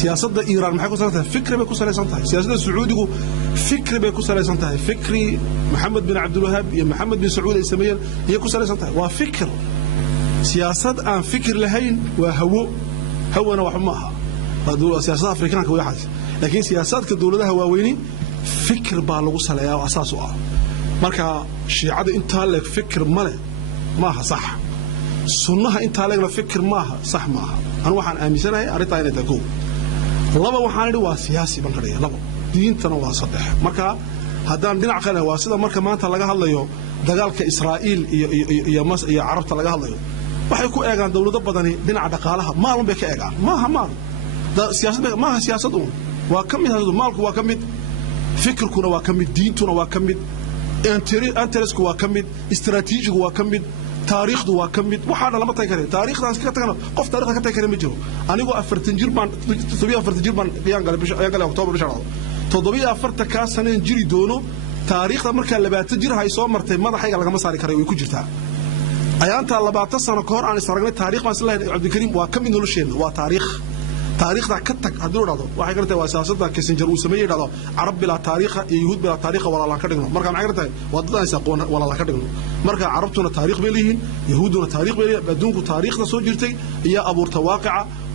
siyaasadda Iiraan maxay ku salaysan tahay fikir bay ku salaysan tahay siyaasadda Sacuudigu fikir bay ku salaysan tahay fikri Maxamed bin Abdul Wahhab iyo Maxamed bin Sacuud ay sameeyeen iyo ku salaysan tahay waa fikir siyaasad aan fikir lahayn waa hawana wax ma aha waa siyaasadda Afrikaanka way xaas laakiin siyaasadka dawladaha waaweyni fikir baa lagu saleeyaa asaas u ah marka shiicada inta leeg fikir male maaha sax sunnaha inta leeg la fikir maaha sax maaha aan waxaan aaminsanahay arinta inay tahay laba waxaan idhi waa siyaasi ban kadhaya laba diintana waa saddex marka haddaan dhinac kale waa sida marka maanta laga hadlayo dagaalka Israa'iil iyo Mas iyo Carabta laga hadlayo waxay ku eegaan dawlado badani dhinaca dhaqaalaha maalun bay ka eegaan maaha maal siyaasadda maaha siyaasadu waa kamid hadu maalku waa kamid fikirkuna waa kamid diintuna waa kamid interesku waa kamid istaraatiijigu waa kamid taariikhdu waa kamid waxaana lama tay kare taariikhdaas ka tagana qof taariikhda ka tay kare ma jiro anigu 40 jir baan 47 jir baan ayaan galay October 7 ka saneen jiri doono taariikhda marka 20 jir hay soo martay madaxayga laga ma saari karay way ku jirtaa ayaanta 20 sano ka hor aan isaragnay taariikh baan Abdul Kariim waa kamid nolosheena waa taariikhda ka tag haduu dhado waxay gartay waa siyaasadda Kissinger uu sameeyay dhado Arab bila taariikha iyo Yahuud bila taariikha wala la ka dhigno marka maxay gartay wadada ay aqoon wala la ka dhigno marka Arabtuna taariikh bay leeyihiin Yahuuduna taariikh bay leeyihiin adduunku taariikhda soo jirtay iyo abuurta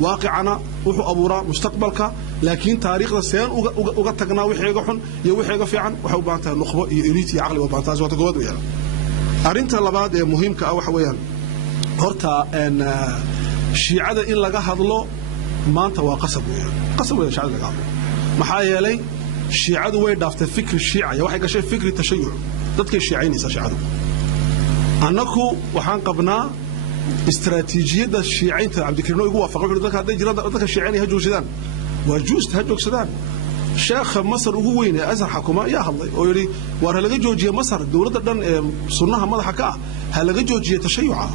waaqicana wuxuu abuuraa mustaqbalka laakiin taariikhda seen uga tagnaa wixii xun iyo wixii fiican waxa u baahan tahay nuqbo iyo elite iyo aqli u baahan tahay wata goobad weeyaan arinta labaad ee muhiimka ah waxa weeyaan horta shiicada in laga hadlo maanta waa qasab shiicada laga hadlo maxaa yeelay shiicadu way dhaaftay fikri shiica waxay gashay fikri tashayuc dadkay shiicaynaysa shiicadu annaku waxaan qabnaa istaraatiijiyadda shiicaynta Cabdikariim ugu waafaqay dadka hadday jiraan dadka shiicaynay ha joogsadaan waa juust ha joogsadaan sheekha Masar ugu weyn ee Azhar xukuma ayaa hadlay oo yiri war laga joojiyo Masar dawladda dhan ee sunnaha madaxa ka ah ha laga joojiyo tashayuca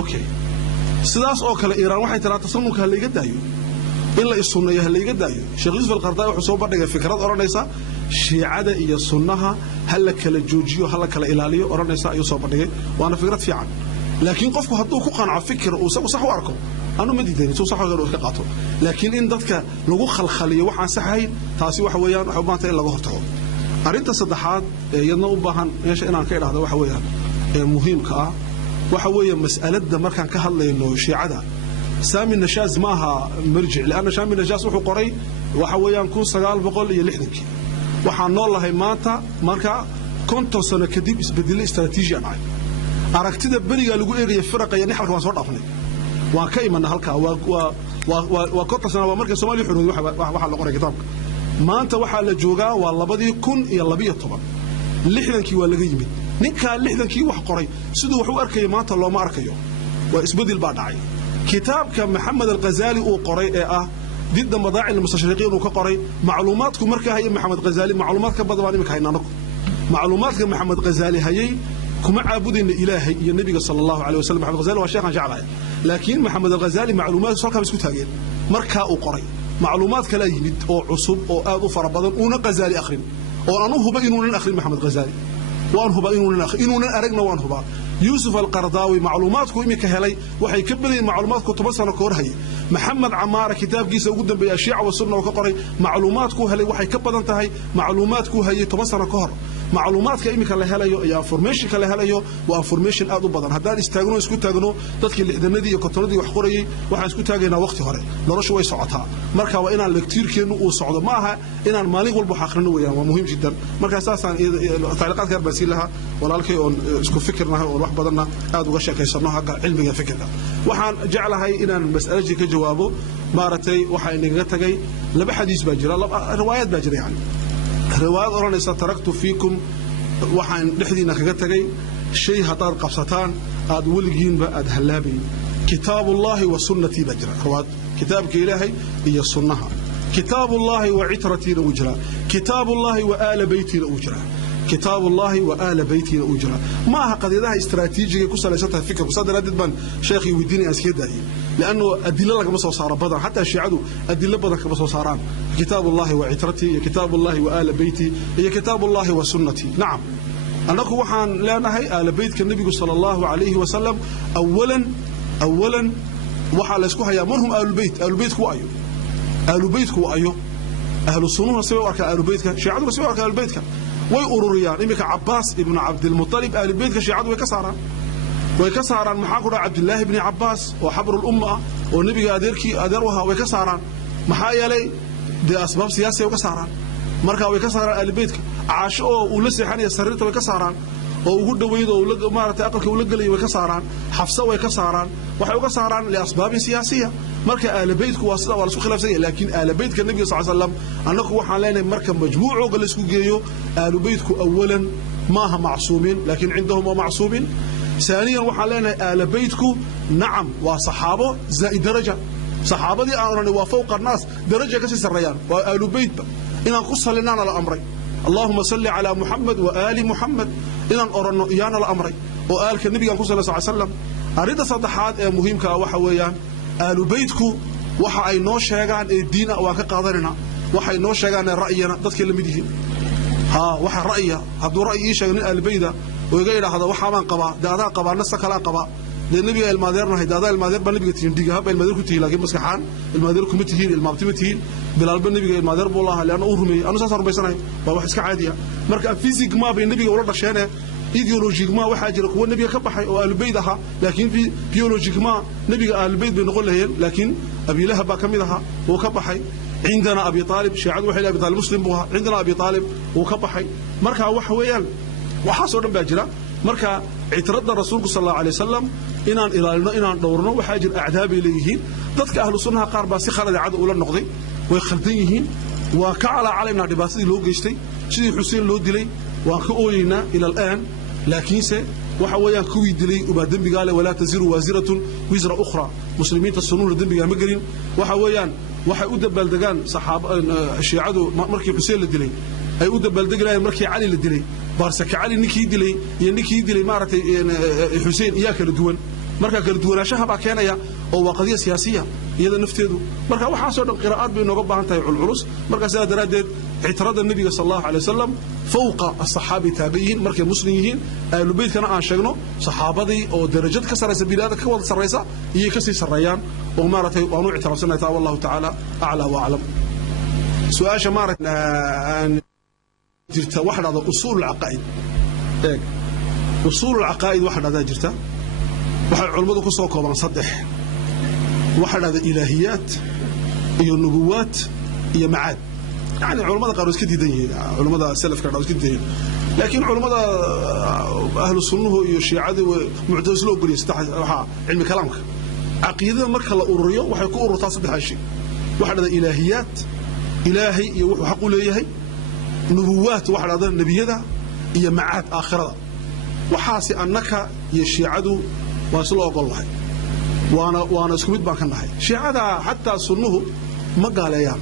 okay sidaas oo kale Iiraan waxay tiraahdaa tasanunka ha laga daayo in la sunnayo ha laga daayo Sheekh Yusuf al-Qaradawi wuxuu soo bandhigay fikrad oranaysa shiicada iyo sunnaha hal la kala joojiyo hal la kala ilaaliyo oranaysa ayuu soo bandhigay waana fikrad fiican laakiin qofku hadduu ku qanco fikir uu sax u arko anu ma diidayn soo sax oo ka qaato laakiin in dadka lagu khalkhaliyo waxaan saxayn taasi waxa weeyaan waxa u baahan tahay in laga hortago arinta saddexaad ee iyadna u baahan meesha inaan ka idhaahdo waxa weeyaan ee muhiimka ah waxa weeye mas'aladda markaan ka hadlayno shiicada سامي النشاز ماها مرجع لأن سامي النشاز وحو قري وحويان كون سقال بقول يلحدك وحان نولها مانتا ماركا كنتو سنة كديب اسبدل استراتيجيا معي aragtida bariga lagu eegay firaqaya nixalka waan soo dhaafnay waan ka imanaa halka waa kota sana waa markay Soomaaliya xuruud waxa la qoray kitaabka maanta waxa la joogaa waa 2012 lixdankii waa laga yimid ninka lixdankii wax qoray sidoo wax u arkay maanta looma arkayo waa isbedel baa dhacay kitaabka Maxamed al-Ghazali uu qoray ee ah ضد مضاعف المستشرقين uu ka qoray macluumaadku markaa hay Maxamed Ghazali macluumaad ka badan imika haynaa macluumaadka Maxamed Ghazali hayay كما عابدين إلهي يا النبي صلى الله عليه وسلم محمد الغزالي وشيخا جعله لكن محمد الغزالي معلومات صار كم تاجر مركا وقري معلومات كلا يمد أو عصب أو آذو فربضن ونا غزالي آخرين وأنه هو بينون آخرين محمد غزالي وأنه بينون آخرين إنون أرجنا وأنه با يوسف القرضاوي معلومات كويمي كهلي وحي كبدي معلومات كتب سنة كورهي محمد عمارة كتاب جيس وجودا بأشياء والسنة وكقري معلومات كوهلي وحي كبدن تهي معلومات كوهي تبصر كهر معلومات كإيمك اللي هلايو يا فورميشن كله هلايو وفورميشن أدو بدن هذا يستاجنوا يسكت تاجنوا تذكر الإدنادي يكتردي وحقوري وحنسكت تاجنا وقت هراء نرش ويا صعتها مركا وإنا الكتير كانوا وصعد معها إنا المالك والبحاقرن ويا ومهم جدا مركا أساسا تعليقات غير بسيلها ولا لك اسكو فكرنا والواحد بدنا أدو غشة كيسرناها علمية فكرنا وحن جعلها إنا المسألة كجوابه مارتي وحين نجتجي لب حديث باجرة روايات باجرة يعني روايات أوراني ستركت فيكم وحن لحدينا كجتجي شيء هطار قصتان أد ولجين بأد هلابي كتاب الله وسنتي بجرة رواد كتابك إلهي هي السنة كتاب الله وعترتي لأجرة كتاب الله وآل بيتي لأجرة كتاب الله وآل بيتي لأجرة ما قضية استراتيجية كسر ليستها فكرة بصدر أدبان شيخي وديني أسكيدها لأنه أدلة لك مصر صار بدر حتى الشيعة أدلة بدر كمصر صاران كتاب الله وعترتي كتاب الله وآل بيتي هي كتاب الله وسنتي نعم أنك وحن لا نهي آل بيت كالنبي صلى الله عليه وسلم أولا وحال اسكوها يأمرهم آل البيت كو أيو آل البيت كو أيو أهل السنة سوى أركا آل البيت شيعة سوى أركا آل البيت ويقرريان إمك عباس ابن عبد المطلب آل البيت شيعة ويكسران محاكرة عبد الله بن عباس وحبر الأمة والنبي أدروها ويكسران محايا لي دي أسباب سياسية ويكسران مركا ويكسران آل البيت عاشوا ولسي حاني سررت ويكسران ووجود ويد ولق مارة أقلك ولقلي ويكسران حفصة ويكسران ويكسران لأسباب سياسية مركا آل بيتك واسطة ولا سوء خلاف سيء لكن آل بيتك النبي صلى الله عليه وسلم أنك وحالين مركا مجموع وقال سكو جيو آل بيتك أولا ما هم معصومين لكن عندهم معصومين ثانيا وحالين آل بيتك نعم وصحابه زائد درجة صحابة دي أمرني وفوق الناس درجة كسي سريان وآل بيت إن نقصها لنا على الأمرين اللهم صل على محمد وآل محمد إن أرنا إيانا الأمرين وآل كالنبي صلى الله عليه وسلم أريد صدحات مهم كوحويان آل بيتك waxa ay noo sheegaan ee diina waa ka qaadanina waxa ay noo sheegaan ra'yina dadka la mid yihiin waxa ra'yiga haduu ra'yi sheegin albayda oo iga yiraahdo waxa aan qabaa daadaa qabaa nasa kala qabaa nabiga ilmaadeerna daadaa ilmaadeer baa nabiga tiin diga haba ilmaadeer ku tii laakiin maskaxaan ilmaadeer kuma tihiin ilmaabtima tihiin bilaalba nabiga ilmaadeer buu lahaa laana uu rumeeyay anu saar rumaysanahay waa wax iska caadi ah marka physics ma bay nabiga wala dhasheen ideologic ma waxa jira kuwa nabiga ka baxay oo albayda aha laakiin biologic ma nabiga albayd bay noqon lahayeen laakiin أبي لهب كمدها وكبحي عندنا أبي طالب شيعة وحيد أبي طالب مسلم بها عندنا أبي طالب وكبحي مركا وحويان وحصل باجرة مركا اعترض الرسول صلى الله عليه وسلم إن دورنا وحاجر أعذاب إليه ضدك أهل السنة قاربا سخرج عدو أولى النقضي ويخلدينهن وكعلى علينا دباسي لو جيشتي سيدي حسين لو دلي وكأولينا إلى الآن لكن وحويان كوي دلي وبعدين بقال ولا تزر وازرة وزر أخرى مسلمين تصنون الدين بقى مجرين وحويان وحي أودب بلدقان صحاب الشيعة مركي حسين للدلي أي أودب بلدقان مركي علي للدلي بارسك علي نكي دلي ينكي دلي مارتي حسين إياك للدول مركا كالدول شهبا كان يا أو قضية سياسية يدا نفتيدو مركا وحاصل قراءات بأنه قبها انتهي العروس مركا سيادة رادد اعتراض النبي صلى الله عليه وسلم فوق الصحابة تابعين مركا مسلمين أهل البيت كان عاشقنا صحابة أو درجات كسر سبيل هذا كوال سريسة هي كسي سريان ومارتي وانو اعتراض سنة والله تعالى أعلى وأعلم سؤال شمارة جرت واحد هذا أصول العقائد أصول العقائد واحد هذا جرت waxay culimadu ku soo koobaan saddex waxa dhada ilaahiyaat iyo nubuwaat iyo macaad يعني علماء قالوا اسكت يدين علماء السلف قالوا اسكت يدين لكن علماء أهل السنة والشيعة ومعتزلة يقول يستحي علم كلامك عقيدة مركز الأورية وحيكون أورطاس بهالشيء واحد هذا إلهيات إلهي وحقول إلهي نبوات واحد هذا النبي هذا هي معاد آخرة وحاسي أنك يا الشيعة واسلوا الله وأنا اسكت بانك النهاية الشيعة حتى السنة ما قال يا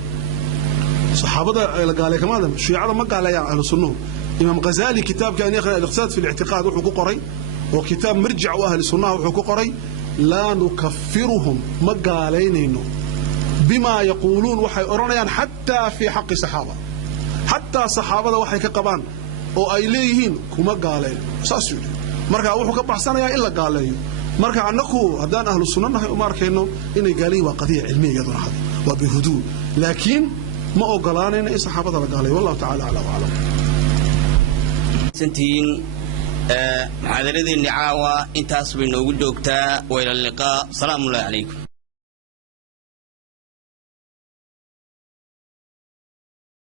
صحابة قال كمان الشيعة ما قال يا أهل السنة إمام غزالي كتاب كان يقرأ الاقتصاد في الاعتقاد وحقوق قري وكتاب مرجع وأهل السنة وحقوق قري لا نكفرهم ما قالين إنه بما يقولون وحي أرانيان حتى في حق الصحابة حتى صحابة وحي كقبان أو أيليهين كما قالين ساسيو مركا وحو كبحسنا يا إلا قالين مركا عنكو هدان أهل السنة نحن أمارك إنه إنه قالي وقضية علمية يدون هذا وبهدوء لكن ما أقولان إن الصحابة قالين والله تعالى على وعلم سنتين محاضرة النعاوة انتهى بنوجد وإلى اللقاء سلام الله عليكم.